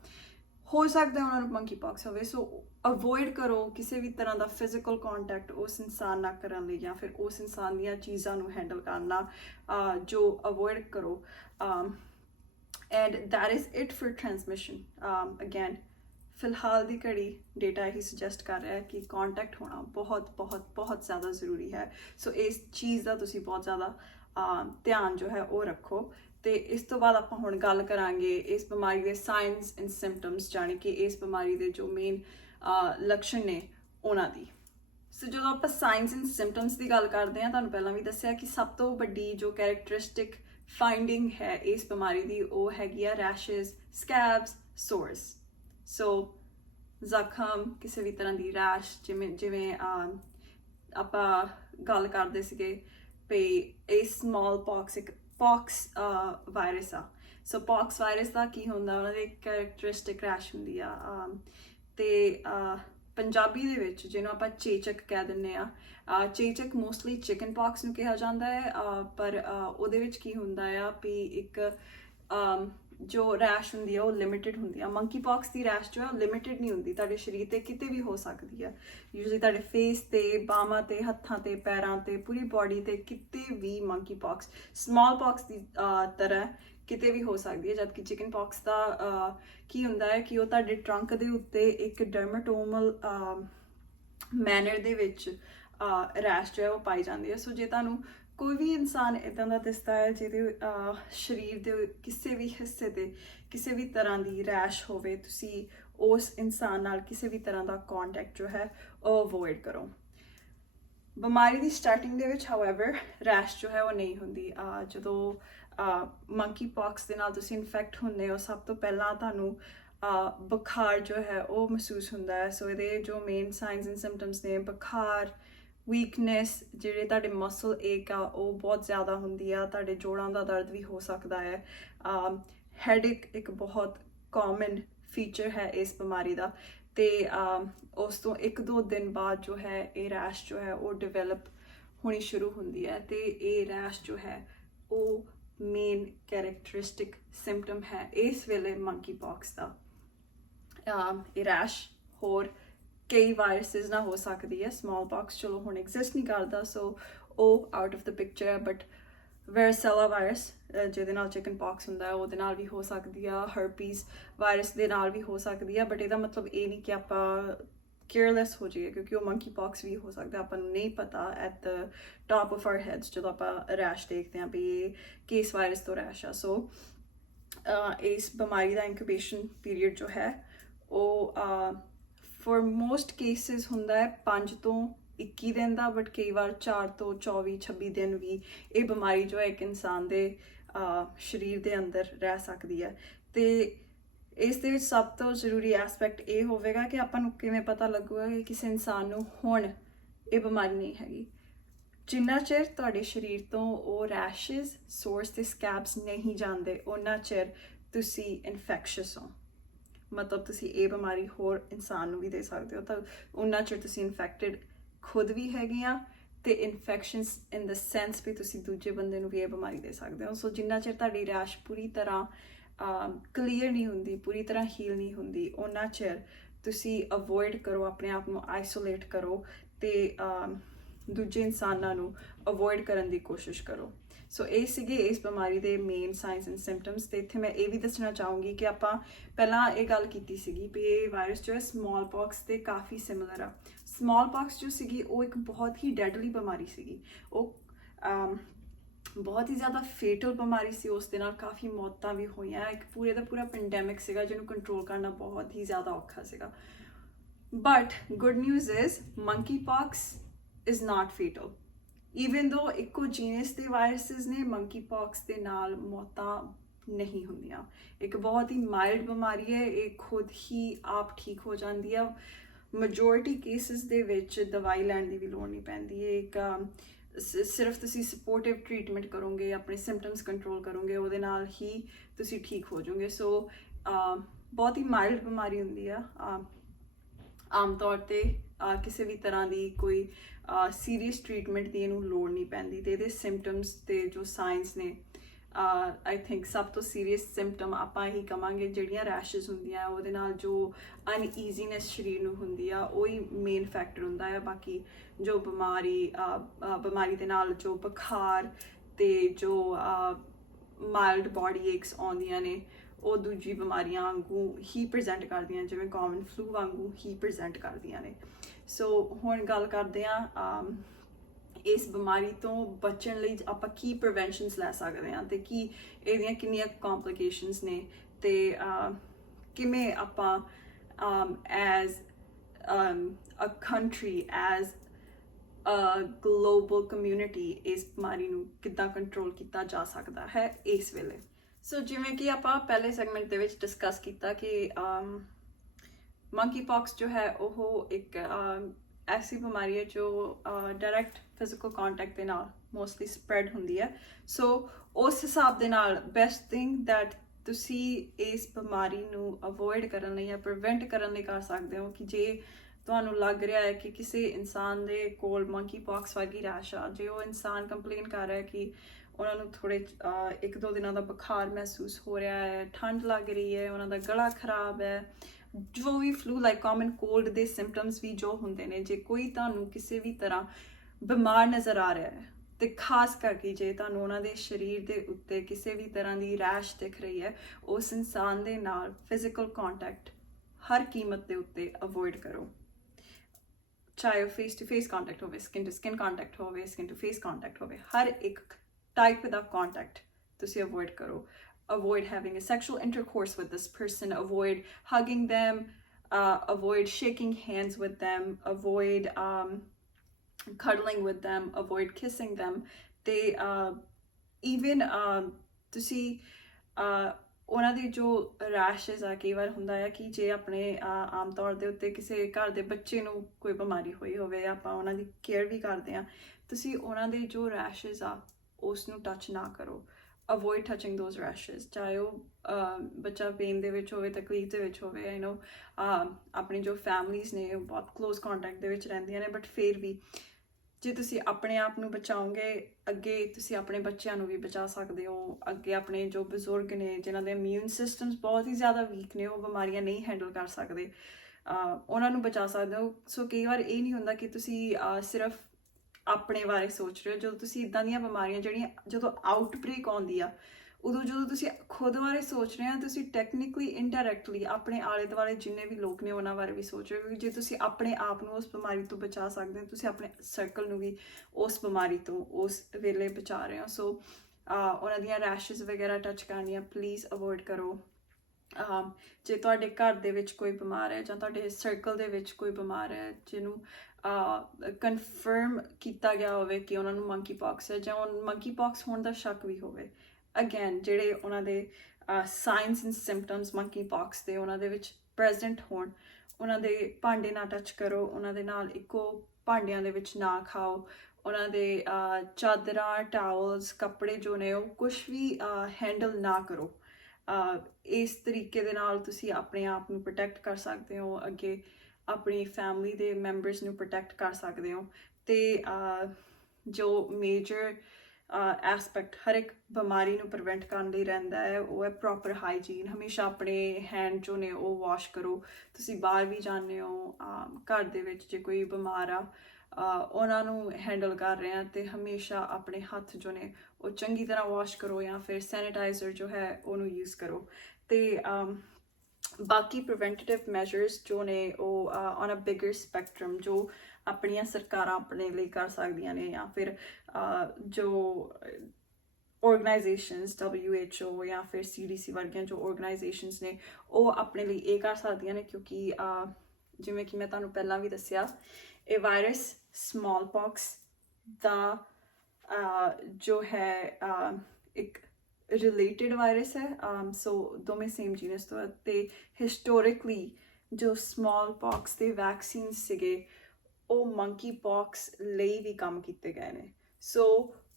ਹੋ ਸਕਦਾ ਉਹਨਾਂ ਨੂੰ ਮੰਕੀ ਪੌਕਸ ਹੋਵੇ। ਸੋ ਅਵੋਇਡ ਕਰੋ ਕਿਸੇ ਵੀ ਤਰ੍ਹਾਂ ਦਾ ਫਿਜ਼ੀਕਲ ਕੰਟੈਕਟ ਉਸ ਇਨਸਾਨ ਨਾਲ ਕਰਨ ਲਈ ਜਾਂ ਫਿਰ ਉਸ ਇਨਸਾਨ ਦੀਆਂ ਚੀਜ਼ਾਂ ਨੂੰ ਹੈਂਡਲ ਕਰਨਾ ਜੋ ਅਵੋਇਡ ਕਰੋ। And that is it for transmission. Again ਫਿਲਹਾਲ ਦੀ ਘੜੀ ਡੇਟਾ ਇਹੀ ਸੁਜੈਸਟ ਕਰ ਰਿਹਾ ਹੈ ਕਿ ਕੰਟੈਕਟ ਹੋਣਾ ਬਹੁਤ ਬਹੁਤ ਬਹੁਤ ਜ਼ਿਆਦਾ ਜ਼ਰੂਰੀ ਹੈ। ਸੋ ਇਸ ਚੀਜ਼ ਦਾ ਤੁਸੀਂ ਬਹੁਤ ਜ਼ਿਆਦਾ ਧਿਆਨ ਜੋ ਹੈ ਉਹ ਰੱਖੋ। ਤੇ ਇਸ ਤੋਂ ਬਾਅਦ ਆਪਾਂ ਹੁਣ ਗੱਲ ਕਰਾਂਗੇ ਇਸ ਬਿਮਾਰੀ ਦੇ ਸਾਈਨਸ ਐਂਡ ਸਿੰਪਟਮਸ, ਜਾਣੀ ਕਿ ਇਸ ਬਿਮਾਰੀ ਦੇ ਜੋ ਮੇਨ ਲੱਛਣ ਨੇ ਉਹਨਾਂ ਦੀ। ਸੋ ਜਦੋਂ ਆਪਾਂ ਸਾਈਨਸ ਐਂਡ ਸਿੰਪਟਮਸ ਦੀ ਗੱਲ ਕਰਦੇ ਹਾਂ, ਤੁਹਾਨੂੰ ਪਹਿਲਾਂ ਵੀ ਦੱਸਿਆ ਕਿ ਸਭ ਤੋਂ ਵੱਡੀ ਜੋ ਕੈਰੈਕਟਰਿਸਟਿਕ ਫਾਈਂਡਿੰਗ ਹੈ ਇਸ ਬਿਮਾਰੀ ਦੀ ਉਹ ਹੈਗੀ ਆ ਰੈਸ਼ਸ, ਸਕੈਬਸ, ਸੋਰਸ। ਸੋ ਜ਼ਖਮ, ਕਿਸੇ ਵੀ ਤਰ੍ਹਾਂ ਦੀ ਰੈਸ਼, ਜਿਵੇਂ ਆਪਾਂ ਗੱਲ ਕਰਦੇ ਸੀਗੇ ਵੀ ਇਹ ਸਮਾਲ ਪੌਕਸ ਇੱਕ ਪੌਕਸ ਵਾਇਰਸ ਆ। ਸੋ ਪੌਕਸ ਵਾਇਰਸ ਦਾ ਕੀ ਹੁੰਦਾ, ਉਹਨਾਂ ਦੀ ਕੈਰੈਕਟਰਿਸਟਿਕ ਰੈਸ਼ ਹੁੰਦੀ ਆ। ਤੇ ਪੰਜਾਬੀ ਦੇ ਵਿੱਚ ਜਿਹਨੂੰ ਆਪਾਂ ਚੇਚਕ ਕਹਿ ਦਿੰਦੇ ਆ, ਚੇਚਕ ਮੋਸਟਲੀ ਚਿਕਨ ਪੌਕਸ ਨੂੰ ਕਿਹਾ ਜਾਂਦਾ ਹੈ। ਪਰ ਉਹਦੇ ਵਿੱਚ ਕੀ ਹੁੰਦਾ ਆ ਵੀ ਇੱਕ ਜੋ ਰੈਸ਼ ਹੁੰਦੀ ਆ ਉਹ ਲਿਮਿਟਿਡ ਹੁੰਦੀ ਆ। ਮੰਕੀ ਪੌਕਸ ਦੀ ਰੈਸ਼ ਜੋ ਹੈ ਉਹ ਲਿਮਿਟਿਡ ਨਹੀਂ ਹੁੰਦੀ, ਤੁਹਾਡੇ ਸਰੀਰ ਤੇ ਕਿਤੇ ਵੀ ਹੋ ਸਕਦੀ ਹੈ। ਯੂਜਲੀ ਤੁਹਾਡੇ ਫੇਸ ਤੇ, ਬਾਹਾਂ ਤੇ, ਹੱਥਾਂ ਤੇ, ਪੈਰਾਂ ਤੇ, ਪੂਰੀ ਬੋਡੀ ਤੇ ਕਿਤੇ ਵੀ ਮੰਕੀ ਪੌਕਸ ਸਮਾਲ ਪੌਕਸ ਦੀ ਤਰ੍ਹਾਂ ਕਿਤੇ ਵੀ ਹੋ ਸਕਦੀ ਹੈ। ਜਦਕਿ ਚਿਕਨ ਪੌਕਸ ਦਾ ਕੀ ਹੁੰਦਾ ਹੈ ਕਿ ਉਹ ਤੁਹਾਡੇ ਟਰੰਕ ਦੇ ਉੱਤੇ ਇੱਕ ਡਰਮਾਟੋਮਲ ਮੈਨਰ ਦੇ ਵਿੱਚ ਰੈਸ਼ ਜੋ ਹੈ ਉਹ ਪਾਈ ਜਾਂਦੀ ਹੈ। ਸੋ ਜੇ ਤੁਹਾਨੂੰ ਕੋਈ ਵੀ ਇਨਸਾਨ ਇੱਦਾਂ ਦਾ ਦਿਸਦਾ ਹੈ ਜਿਹਦੇ ਸਰੀਰ ਦੇ ਕਿਸੇ ਵੀ ਹਿੱਸੇ ਤੇ ਕਿਸੇ ਵੀ ਤਰ੍ਹਾਂ ਦੀ ਰੈਸ਼ ਹੋਵੇ, ਤੁਸੀਂ ਉਸ ਇਨਸਾਨ ਨਾਲ ਕਿਸੇ ਵੀ ਤਰ੍ਹਾਂ ਦਾ ਕੰਟੈਕਟ ਜੋ ਹੈ ਉਹ ਅਵੋਇਡ ਕਰੋ। ਬਿਮਾਰੀ ਦੀ ਸਟਾਰਟਿੰਗ ਦੇ ਵਿੱਚ ਹਾਊਐਵਰ ਰੈਸ਼ ਜੋ ਹੈ ਉਹ ਨਹੀਂ ਹੁੰਦੀ। ਜਦੋਂ ਮੰਕੀ ਪੌਕਸ ਦੇ ਨਾਲ ਤੁਸੀਂ ਇਨਫੈਕਟ ਹੁੰਦੇ ਹੋ, ਸਭ ਤੋਂ ਪਹਿਲਾਂ ਤੁਹਾਨੂੰ ਬੁਖਾਰ ਜੋ ਹੈ ਉਹ ਮਹਿਸੂਸ ਹੁੰਦਾ ਹੈ। ਸੋ ਇਹਦੇ ਜੋ ਮੇਨ ਸਾਈਨਸ ਐਂਡ ਸਿੰਪਟਮਸ ਨੇ ਬੁਖਾਰ, ਵੀਕਨੈਸ, ਜਿਹੜੇ ਤੁਹਾਡੇ ਮਸਲ ਏਕ ਆ ਉਹ ਬਹੁਤ ਜ਼ਿਆਦਾ ਹੁੰਦੀ ਆ, ਤੁਹਾਡੇ ਜੋੜਾਂ ਦਾ ਦਰਦ ਵੀ ਹੋ ਸਕਦਾ ਹੈ। ਹੈਡੇਕ ਇੱਕ ਬਹੁਤ ਕਾਮਨ ਫੀਚਰ ਹੈ ਇਸ ਬਿਮਾਰੀ ਦਾ, ਤੇ ਉਸ ਤੋਂ 1-2 ਦਿਨ ਬਾਅਦ ਜੋ ਹੈ ਇਹ ਰੈਸ਼ ਜੋ ਹੈ ਉਹ ਡਿਵੈਲਪ ਹੋਣੀ ਸ਼ੁਰੂ ਹੁੰਦੀ ਹੈ, ਤੇ ਇਹ ਰੈਸ਼ ਜੋ ਹੈ ਉਹ ਮੇਨ ਕੈਰੈਕਟਰਿਸਟਿਕ ਸਿੰਪਟਮ ਹੈ ਇਸ ਵੇਲੇ ਮੰਕੀ ਪੌਕਸ ਦਾ। ਇਹ ਰੈਸ਼ ਹੋਰ ਕਈ ਵਾਇਰਸਿਸ ਨਾਲ ਹੋ ਸਕਦੀ ਹੈ। ਸਮਾਲ ਪੌਕਸ ਚਲੋ ਹੁਣ ਐਗਜ਼ਿਸਟ ਨਹੀਂ ਕਰਦਾ, ਸੋ ਉਹ ਆਊਟ ਆਫ ਦ ਪਿਕਚਰ ਹੈ, ਬਟ ਵੈਰਸੈਲਾ ਵਾਇਰਸ ਜਿਹਦੇ ਨਾਲ ਚਿਕਨ ਪੌਕਸ ਹੁੰਦਾ ਹੈ ਉਹਦੇ ਨਾਲ ਵੀ ਹੋ ਸਕਦੀ ਆ, ਹਰਪੀਸ ਵਾਇਰਸ ਦੇ ਨਾਲ ਵੀ ਹੋ ਸਕਦੀ ਆ। ਬਟ ਇਹਦਾ ਮਤਲਬ ਇਹ ਨਹੀਂ ਕਿ ਆਪਾਂ ਕੇਅਰਲੈਸ ਹੋ ਜਾਈਏ, ਕਿਉਂਕਿ ਉਹ ਮੰਕੀ ਪੌਕਸ ਵੀ ਹੋ ਸਕਦਾ, ਆਪਾਂ ਨੂੰ ਨਹੀਂ ਪਤਾ at the top of R heads ਜਦੋਂ ਆਪਾਂ ਰੈਸ਼ ਦੇਖਦੇ ਹਾਂ ਵੀ ਇਹ ਕਿਸ ਵਾਇਰਸ ਤੋਂ ਰੈਸ਼ ਆ। ਸੋ ਇਸ ਬਿਮਾਰੀ ਦਾ ਇਨਕੂਬੇਸ਼ਨ ਪੀਰੀਅਡ ਜੋ ਹੈ ਉਹ ਫॉर मोस्ट केसिस ਹੁੰਦਾ ਹੈ 5 ਤੋਂ 21 ਦਿਨ ਦਾ, ਬਟ ਕਈ ਵਾਰ 4 ਤੋਂ 24-26 ਦਿਨ ਵੀ ਇਹ ਬਿਮਾਰੀ ਜੋ ਹੈ ਇੱਕ ਇਨਸਾਨ ਦੇ ਸਰੀਰ ਦੇ ਅੰਦਰ ਰਹਿ ਸਕਦੀ ਹੈ। ਤੇ ਇਸ ਦੇ ਵਿੱਚ ਸਭ ਤੋਂ ਜ਼ਰੂਰੀ ਐਸਪੈਕਟ ਇਹ ਹੋਵੇਗਾ ਕਿ ਆਪਾਂ ਨੂੰ ਕਿਵੇਂ ਪਤਾ ਲੱਗੂਗਾ ਕਿ ਕਿਸੇ ਇਨਸਾਨ ਨੂੰ ਹੁਣ ਇਹ ਬਿਮਾਰੀ ਨਹੀਂ ਹੈਗੀ। ਜਿੰਨਾ ਚਿਰ ਤੁਹਾਡੇ ਸਰੀਰ ਤੋਂ ਉਹ ਰੈਸ਼ਜ਼, ਸੋਰਸ ਤੇ ਸਕੈਬਸ ਨਹੀਂ ਜਾਂਦੇ, ਉਹਨਾਂ ਚਿਰ ਤੁਸੀਂ ਇਨਫੈਕਸ਼ੀਅਸ ਹੋ, ਮਤਲਬ ਤੁਸੀਂ ਇਹ ਬਿਮਾਰੀ ਹੋਰ ਇਨਸਾਨ ਨੂੰ ਵੀ ਦੇ ਸਕਦੇ ਹੋ। ਤਾਂ ਉਹਨਾਂ ਚਿਰ ਤੁਸੀਂ ਇਨਫੈਕਟਡ ਖੁਦ ਵੀ ਹੈਗੇ ਆ, ਤੇ ਇਨਫੈਕਸ਼ਨਸ ਇਨ ਦ ਸੈਂਸ ਵੀ ਤੁਸੀਂ ਦੂਜੇ ਬੰਦੇ ਨੂੰ ਵੀ ਇਹ ਬਿਮਾਰੀ ਦੇ ਸਕਦੇ ਹੋ। ਸੋ ਜਿੰਨਾ ਚਿਰ ਤੁਹਾਡੀ ਰੈਸ਼ ਪੂਰੀ ਤਰ੍ਹਾਂ ਕਲੀਅਰ ਨਹੀਂ ਹੁੰਦੀ, ਪੂਰੀ ਤਰ੍ਹਾਂ ਹੀਲ ਨਹੀਂ ਹੁੰਦੀ, ਉਹਨਾਂ ਚਿਰ ਤੁਸੀਂ ਅਵੋਇਡ ਕਰੋ, ਆਪਣੇ ਆਪ ਨੂੰ ਆਈਸੋਲੇਟ ਕਰੋ, ਤੇ ਦੂਜੇ ਇਨਸਾਨਾਂ ਨੂੰ ਅਵੋਇਡ ਕਰਨ ਦੀ ਕੋਸ਼ਿਸ਼ ਕਰੋ। ਸੋ ਇਹ ਸੀਗੇ ਇਸ ਬਿਮਾਰੀ ਦੇ ਮੇਨ ਸਾਈਨਸ ਐਂਡ ਸਿੰਪਟਮਸ। ਤੇ ਇੱਥੇ ਮੈਂ ਇਹ ਵੀ ਦੱਸਣਾ ਚਾਹੂੰਗੀ ਕਿ ਆਪਾਂ ਪਹਿਲਾਂ ਇਹ ਗੱਲ ਕੀਤੀ ਸੀਗੀ ਵੀ ਇਹ ਵਾਇਰਸ ਜੋ ਹੈ ਸਮਾਲ ਪੌਕਸ ਤੇ ਕਾਫੀ ਸਿਮਿਲਰ ਆ। ਸਮਾਲ ਪੌਕਸ ਜੋ ਸੀਗੀ ਉਹ ਇੱਕ ਬਹੁਤ ਹੀ ਡੈਡਲੀ ਬਿਮਾਰੀ ਸੀਗੀ, ਉਹ ਬਹੁਤ ਹੀ ਜ਼ਿਆਦਾ ਫੇਟਲ ਬਿਮਾਰੀ ਸੀ, ਉਸ ਦੇ ਨਾਲ ਕਾਫੀ ਮੌਤਾਂ ਵੀ ਹੋਈਆਂ, ਇੱਕ ਪੂਰੇ ਦਾ ਪੂਰਾ ਪੈਂਡੈਮਿਕ ਸੀਗਾ ਜਿਹਨੂੰ ਕੰਟਰੋਲ ਕਰਨਾ ਬਹੁਤ ਹੀ ਜ਼ਿਆਦਾ ਔਖਾ ਸੀਗਾ। But good news is monkeypox is not fatal, even ਦੋ ਇੱਕੋ ਜੀਨਸ ਦੇ ਵਾਇਰਸਿਸ ਨੇ, ਮੰਕੀ ਪੌਕਸ ਦੇ ਨਾਲ ਮੌਤਾਂ ਨਹੀਂ ਹੁੰਦੀਆਂ। ਇੱਕ ਬਹੁਤ ਹੀ ਮਾਈਲਡ ਬਿਮਾਰੀ ਹੈ, ਇਹ ਖੁਦ ਹੀ ਆਪ ਠੀਕ ਹੋ ਜਾਂਦੀ ਆ। ਮੈਜੋਰਿਟੀ ਕੇਸਿਸ ਦੇ ਵਿੱਚ ਦਵਾਈ ਲੈਣ ਦੀ ਵੀ ਲੋੜ ਨਹੀਂ ਪੈਂਦੀ ਹੈ। ਇੱਕ ਸਿਰਫ ਤੁਸੀਂ ਸਪੋਰਟਿਵ ਟ੍ਰੀਟਮੈਂਟ ਕਰੋਗੇ, ਆਪਣੇ ਸਿੰਪਟਮਸ ਕੰਟਰੋਲ ਕਰੋਗੇ, ਉਹਦੇ ਨਾਲ ਹੀ ਤੁਸੀਂ ਠੀਕ ਹੋ ਜਾਓਗੇ। ਸੋ ਬਹੁਤ ਹੀ ਮਾਈਲਡ ਬਿਮਾਰੀ ਹੁੰਦੀ ਆ। ਆਮ ਤੌਰ ਤੇ ਕਿਸੇ ਵੀ ਤਰ੍ਹਾਂ ਦੀ ਕੋਈ ਸੀਰੀਅਸ ਟ੍ਰੀਟਮੈਂਟ ਦੀ ਇਹਨੂੰ ਲੋੜ ਨਹੀਂ ਪੈਂਦੀ। ਤੇ ਇਹਦੇ ਸਿੰਪਟਮਸ ਤੇ ਜੋ ਸਾਈਨਸ ਨੇ, ਆਈ ਥਿੰਕ ਸਭ ਤੋਂ ਸੀਰੀਅਸ ਸਿੰਪਟਮ ਆਪਾਂ ਇਹੀ ਕਵਾਂਗੇ, ਜਿਹੜੀਆਂ ਰੈਸ਼ਜ਼ ਹੁੰਦੀਆਂ ਉਹਦੇ ਨਾਲ ਜੋ ਅਨਈਜ਼ੀਨੈਸ ਸਰੀਰ ਨੂੰ ਹੁੰਦੀ ਆ ਉਹੀ ਮੇਨ ਫੈਕਟਰ ਹੁੰਦਾ ਹੈ। ਬਾਕੀ ਜੋ ਬਿਮਾਰੀ ਦੇ ਨਾਲ ਜੋ ਬੁਖਾਰ ਤੇ ਜੋ ਮਾਈਲਡ ਬੋਡੀ ਏਕਸ ਆਉਂਦੀਆਂ ਨੇ ਉਹ ਦੂਜੀ ਬਿਮਾਰੀਆਂ ਵਾਂਗੂ ਹੀ ਪ੍ਰੈਜ਼ੈਂਟ ਕਰਦੀਆਂ, ਜਿਵੇਂ ਕਾਮਨ ਫਲੂ ਵਾਂਗੂ ਹੀ ਪ੍ਰੈਜ਼ੈਂਟ ਕਰਦੀਆਂ ਨੇ। ਸੋ ਹੁਣ ਗੱਲ ਕਰਦੇ ਹਾਂ ਇਸ ਬਿਮਾਰੀ ਤੋਂ ਬਚਣ ਲਈ ਆਪਾਂ ਕੀ ਪ੍ਰੀਵੈਂਸ਼ਨਸ ਲੈ ਸਕਦੇ ਹਾਂ, ਤੇ ਕੀ ਇਹਦੀਆਂ ਕਿੰਨੀਆਂ ਕੰਪਲਿਕੇਸ਼ਨਸ ਨੇ, ਤੇ ਕਿਵੇਂ ਆਪਾਂ as a country, as a global community ਇਸ ਬਿਮਾਰੀ ਨੂੰ ਕਿੱਦਾਂ ਕੰਟਰੋਲ ਕੀਤਾ ਜਾ ਸਕਦਾ ਹੈ ਇਸ ਵੇਲੇ। ਸੋ ਜਿਵੇਂ ਕਿ ਆਪਾਂ ਪਹਿਲੇ ਸੈਗਮੈਂਟ ਦੇ ਵਿੱਚ ਡਿਸਕਸ ਕੀਤਾ ਕਿ ਮੰਕੀ ਪੌਕਸ ਜੋ ਹੈ ਉਹ ਇੱਕ ਐਸੀ ਬਿਮਾਰੀ ਹੈ ਜੋ ਡਾਇਰੈਕਟ ਫਿਜ਼ੀਕਲ ਕੰਟੈਕਟ ਦੇ ਨਾਲ ਮੋਸਟਲੀ ਸਪਰੈਡ ਹੁੰਦੀ ਹੈ। ਸੋ ਉਸ ਹਿਸਾਬ ਦੇ ਨਾਲ ਬੈਸਟ ਥਿੰਗ ਦੈਟ ਤੁਸੀਂ ਇਸ ਬਿਮਾਰੀ ਨੂੰ ਅਵੋਇਡ ਕਰਨ ਲਈ ਜਾਂ ਪ੍ਰੀਵੈਂਟ ਕਰਨ ਲਈ ਕਰ ਸਕਦੇ ਹੋ ਕਿ ਜੇ ਤੁਹਾਨੂੰ ਲੱਗ ਰਿਹਾ ਹੈ ਕਿ ਕਿਸੇ ਇਨਸਾਨ ਦੇ ਕੋਲ ਮੰਕੀ ਪੌਕਸ ਵਰਗੀ ਰੈਸ਼ ਆ, ਜੇ ਉਹ ਇਨਸਾਨ ਕੰਪਲੇਨ ਕਰ ਰਿਹਾ ਕਿ ਉਹਨਾਂ ਨੂੰ ਥੋੜੇ 1-2 ਦਿਨਾਂ ਦਾ ਬੁਖਾਰ ਮਹਿਸੂਸ ਹੋ ਰਿਹਾ ਹੈ, ਠੰਡ ਲੱਗ ਰਹੀ ਹੈ, ਉਹਨਾਂ ਦਾ ਗਲਾ ਖਰਾਬ ਹੈ, ਜੋ ਵੀ ਫਲੂ ਲਾਈਕ ਕਾਮਨ ਕੋਲਡ ਦੇ ਸਿੰਪਟਮਸ ਵੀ ਜੋ ਹੁੰਦੇ ਨੇ, ਜੇ ਕੋਈ ਤੁਹਾਨੂੰ ਕਿਸੇ ਵੀ ਤਰ੍ਹਾਂ ਬਿਮਾਰ ਨਜ਼ਰ ਆ ਰਿਹਾ ਹੈ, ਤੇ ਖਾਸ ਕਰਕੇ ਜੇ ਤੁਹਾਨੂੰ ਉਹਨਾਂ ਦੇ ਸਰੀਰ ਦੇ ਉੱਤੇ ਕਿਸੇ ਵੀ ਤਰ੍ਹਾਂ ਦੀ ਰੈਸ਼ ਦਿਖ ਰਹੀ ਹੈ, ਉਸ ਇਨਸਾਨ ਦੇ ਨਾਲ ਫਿਜ਼ੀਕਲ ਕੰਟੈਕਟ ਹਰ ਕੀਮਤ ਦੇ ਉੱਤੇ ਅਵੋਇਡ ਕਰੋ। ਚਾਹੇ ਉਹ ਫੇਸ ਟੂ ਫੇਸ ਕੰਟੈਕਟ ਹੋਵੇ, ਸਕਿਨ ਟੂ ਸਕਿਨ ਕੰਟੈਕਟ ਹੋਵੇ, ਸਕਿਨ ਟੂ ਫੇਸ ਕੰਟੈਕਟ ਹੋਵੇ, ਹਰ ਇੱਕ ਟਾਈਪ ਦਾ ਕੰਟੈਕਟ ਤੁਸੀਂ ਅਵੋਇਡ ਕਰੋ। Avoid having a sexual intercourse with this person, avoid hugging them, avoid shaking hands with them, avoid cuddling with them, avoid kissing them. They even ਤੁਸੀਂ ਉਹਨਾਂ ਦੀ ਜੋ rashes ਆ, ਕਈ ਵਾਰ ਹੁੰਦਾ ਆ ਕਿ ਜੇ ਆਪਣੇ ਆਮ ਤੌਰ ਦੇ ਉੱਤੇ ਕਿਸੇ ਘਰ ਦੇ ਬੱਚੇ ਨੂੰ ਕੋਈ ਬਿਮਾਰੀ ਹੋਈ ਹੋਵੇ, ਆਪਾਂ ਉਹਨਾਂ ਦੀ ਕੇਅਰ ਵੀ ਕਰਦੇ ਹਾਂ, ਤੁਸੀਂ ਉਹਨਾਂ ਦੇ ਜੋ ਰੈਸ਼ਸ ਆ ਉਸ ਨੂੰ ਟੱਚ ਨਾ ਕਰੋ। ਅਵੋਇਡ ਟੱਚਿੰਗ ਦੋਜ਼ ਰੈਸ਼ਸ, ਚਾਹੇ ਉਹ ਬੱਚਾ ਪੇਨ ਦੇ ਵਿੱਚ ਹੋਵੇ, ਤਕਲੀਫ ਦੇ ਵਿੱਚ ਹੋਵੇ। ਆਈ ਨੋ ਆਪਣੀ ਜੋ ਫੈਮਲੀਜ਼ ਨੇ ਉਹ ਬਹੁਤ ਕਲੋਜ਼ ਕੰਟੈਕਟ ਦੇ ਵਿੱਚ ਰਹਿੰਦੀਆਂ ਨੇ, ਬਟ ਫਿਰ ਵੀ ਜੇ ਤੁਸੀਂ ਆਪਣੇ ਆਪ ਨੂੰ ਬਚਾਓਗੇ, ਅੱਗੇ ਤੁਸੀਂ ਆਪਣੇ ਬੱਚਿਆਂ ਨੂੰ ਵੀ ਬਚਾ ਸਕਦੇ ਹੋ। ਅੱਗੇ ਆਪਣੇ ਜੋ ਬਜ਼ੁਰਗ ਨੇ ਜਿਨ੍ਹਾਂ ਦੇ ਇਮਿਊਨ ਸਿਸਟਮਸ ਬਹੁਤ ਹੀ ਜ਼ਿਆਦਾ ਵੀਕ ਨੇ, ਉਹ ਬਿਮਾਰੀਆਂ ਨਹੀਂ ਹੈਂਡਲ ਕਰ ਸਕਦੇ, ਉਹਨਾਂ ਨੂੰ ਬਚਾ ਸਕਦੇ ਹੋ। ਸੋ ਕਈ ਵਾਰ ਇਹ ਨਹੀਂ ਹੁੰਦਾ ਕਿ ਤੁਸੀਂ ਸਿਰਫ ਆਪਣੇ ਬਾਰੇ ਸੋਚ ਰਹੇ ਹੋ। ਜਦੋਂ ਤੁਸੀਂ ਇੱਦਾਂ ਦੀਆਂ ਬਿਮਾਰੀਆਂ ਜਿਹੜੀਆਂ ਜਦੋਂ ਆਊਟਬ੍ਰੇਕ ਆਉਂਦੀ ਆ, ਉਦੋਂ ਜਦੋਂ ਤੁਸੀਂ ਖੁਦ ਬਾਰੇ ਸੋਚ ਰਹੇ ਹੋ, ਤੁਸੀਂ ਟੈਕਨੀਕਲੀ ਇਨਡਾਇਰੈਕਟਲੀ ਆਪਣੇ ਆਲੇ ਦੁਆਲੇ ਜਿੰਨੇ ਵੀ ਲੋਕ ਨੇ ਉਹਨਾਂ ਬਾਰੇ ਵੀ ਸੋਚ ਰਹੇ ਹੋ। ਜੇ ਤੁਸੀਂ ਆਪਣੇ ਆਪ ਨੂੰ ਉਸ ਬਿਮਾਰੀ ਤੋਂ ਬਚਾ ਸਕਦੇ ਹੋ, ਤੁਸੀਂ ਆਪਣੇ ਸਰਕਲ ਨੂੰ ਵੀ ਉਸ ਬਿਮਾਰੀ ਤੋਂ ਉਸ ਵੇਲੇ ਬਚਾ ਰਹੇ ਹੋ। ਸੋ ਉਹਨਾਂ ਦੀਆਂ ਰੈਸ਼ਸ ਵਗੈਰਾ ਟੱਚ ਕਰਨੀਆਂ ਪਲੀਜ਼ ਅਵੋਇਡ ਕਰੋ। ਜੇ ਤੁਹਾਡੇ ਘਰ ਦੇ ਵਿੱਚ ਕੋਈ ਬਿਮਾਰ ਹੈ ਜਾਂ ਤੁਹਾਡੇ ਸਰਕਲ ਦੇ ਵਿੱਚ ਕੋਈ ਬਿਮਾਰ ਹੈ ਜਿਹਨੂੰ ਕਨਫਰਮ ਕੀਤਾ ਗਿਆ ਹੋਵੇ ਕਿ ਉਹਨਾਂ ਨੂੰ ਮੰਕੀ ਪੌਕਸ ਹੈ, ਜਾਂ ਮੰਕੀ ਪੌਕਸ ਹੋਣ ਦਾ ਸ਼ੱਕ ਵੀ ਹੋਵੇ, ਅਗੇਨ ਜਿਹੜੇ ਉਹਨਾਂ ਦੇ sinus and symptoms monkey pox ਦੇ ਉਹਨਾਂ ਦੇ ਵਿੱਚ ਪ੍ਰੈਜ਼ੈਂਟ ਹੋਣ, ਉਹਨਾਂ ਦੇ ਭਾਂਡੇ ਨਾ ਟੱਚ ਕਰੋ, ਉਹਨਾਂ ਦੇ ਨਾਲ ਇੱਕੋ ਭਾਂਡਿਆਂ ਦੇ ਵਿੱਚ ਨਾ ਖਾਓ, ਉਹਨਾਂ ਦੇ ਚਾਦਰਾਂ, ਟਾਵਲਸ, ਕੱਪੜੇ ਜੋ ਨੇ ਉਹ ਕੁਛ ਵੀ ਹੈਂਡਲ ਨਾ ਕਰੋ। ਇਸ ਤਰੀਕੇ ਦੇ ਨਾਲ ਤੁਸੀਂ ਆਪਣੇ ਆਪ ਨੂੰ ਪ੍ਰੋਟੈਕਟ ਕਰ ਸਕਦੇ ਹੋ, ਅੱਗੇ ਆਪਣੀ ਫੈਮਲੀ ਦੇ ਮੈਂਬਰਸ ਨੂੰ ਪ੍ਰੋਟੈਕਟ ਕਰ ਸਕਦੇ ਹੋ। ਅਤੇ ਜੋ ਮੇਜਰ ਐਸਪੈਕਟ ਹਰ ਇੱਕ ਬਿਮਾਰੀ ਨੂੰ ਪ੍ਰੀਵੈਂਟ ਕਰਨ ਲਈ ਰਹਿੰਦਾ ਹੈ, ਉਹ ਹੈ ਪ੍ਰੋਪਰ ਹਾਈਜੀਨ। ਹਮੇਸ਼ਾ ਆਪਣੇ ਹੈਂਡ ਜੋ ਨੇ ਉਹ ਵਾਸ਼ ਕਰੋ। ਤੁਸੀਂ ਬਾਹਰ ਵੀ ਜਾਂਦੇ ਹੋ, ਘਰ ਦੇ ਵਿੱਚ ਜੇ ਕੋਈ ਬਿਮਾਰ ਆ ਉਹਨਾਂ ਨੂੰ ਹੈਂਡਲ ਕਰ ਰਹੇ ਹਾਂ, ਅਤੇ ਹਮੇਸ਼ਾ ਆਪਣੇ ਹੱਥ ਜੋ ਨੇ ਉਹ ਚੰਗੀ ਤਰ੍ਹਾਂ ਵਾਸ਼ ਕਰੋ, ਜਾਂ ਫਿਰ ਸੈਨੀਟਾਈਜ਼ਰ ਜੋ ਹੈ ਉਹਨੂੰ ਯੂਜ਼ ਕਰੋ। ਅਤੇ ਬਾਕੀ ਪ੍ਰੀਵੈਂਟੇਟਿਵ ਮੈਜਰਸ ਜੋ ਨੇ ਉਹ ਔਨ ਅ ਬਿਗਰ ਸਪੈਕਟਰਮ ਜੋ ਆਪਣੀਆਂ ਸਰਕਾਰਾਂ ਆਪਣੇ ਲਈ ਕਰ ਸਕਦੀਆਂ ਨੇ, ਜਾਂ ਫਿਰ ਜੋ ਆਰਗੇਨਾਈਜੇਸ਼ਨਸ WHO ਜਾਂ ਫਿਰ CDC ਵਰਗੀਆਂ ਜੋ ਆਰਗੇਨਾਈਜੇਸ਼ਨਸ ਨੇ ਉਹ ਆਪਣੇ ਲਈ ਇਹ ਕਰ ਸਕਦੀਆਂ ਨੇ। ਕਿਉਂਕਿ ਜਿਵੇਂ ਕਿ ਮੈਂ ਤੁਹਾਨੂੰ ਪਹਿਲਾਂ ਵੀ ਦੱਸਿਆ, ਇਹ ਵਾਇਰਸ ਸਮੌਲ ਪੌਕਸ ਦਾ ਜੋ ਹੈ ਇੱਕ ਰਿਲੇਟਡ ਵਾਇਰਸ ਹੈ। ਸੋ ਦੋਵੇਂ ਸੇਮ ਜੀਨਸ ਤੋਂ, ਅਤੇ ਹਿਸਟੋਰਿਕਲੀ ਜੋ ਸਮੌਲ ਪੌਕਸ ਦੇ ਵੈਕਸੀਨ ਸੀਗੇ ਉਹ ਮੰਕੀ ਪੌਕਸ ਲਈ ਵੀ ਕੰਮ ਕੀਤੇ ਗਏ ਨੇ। ਸੋ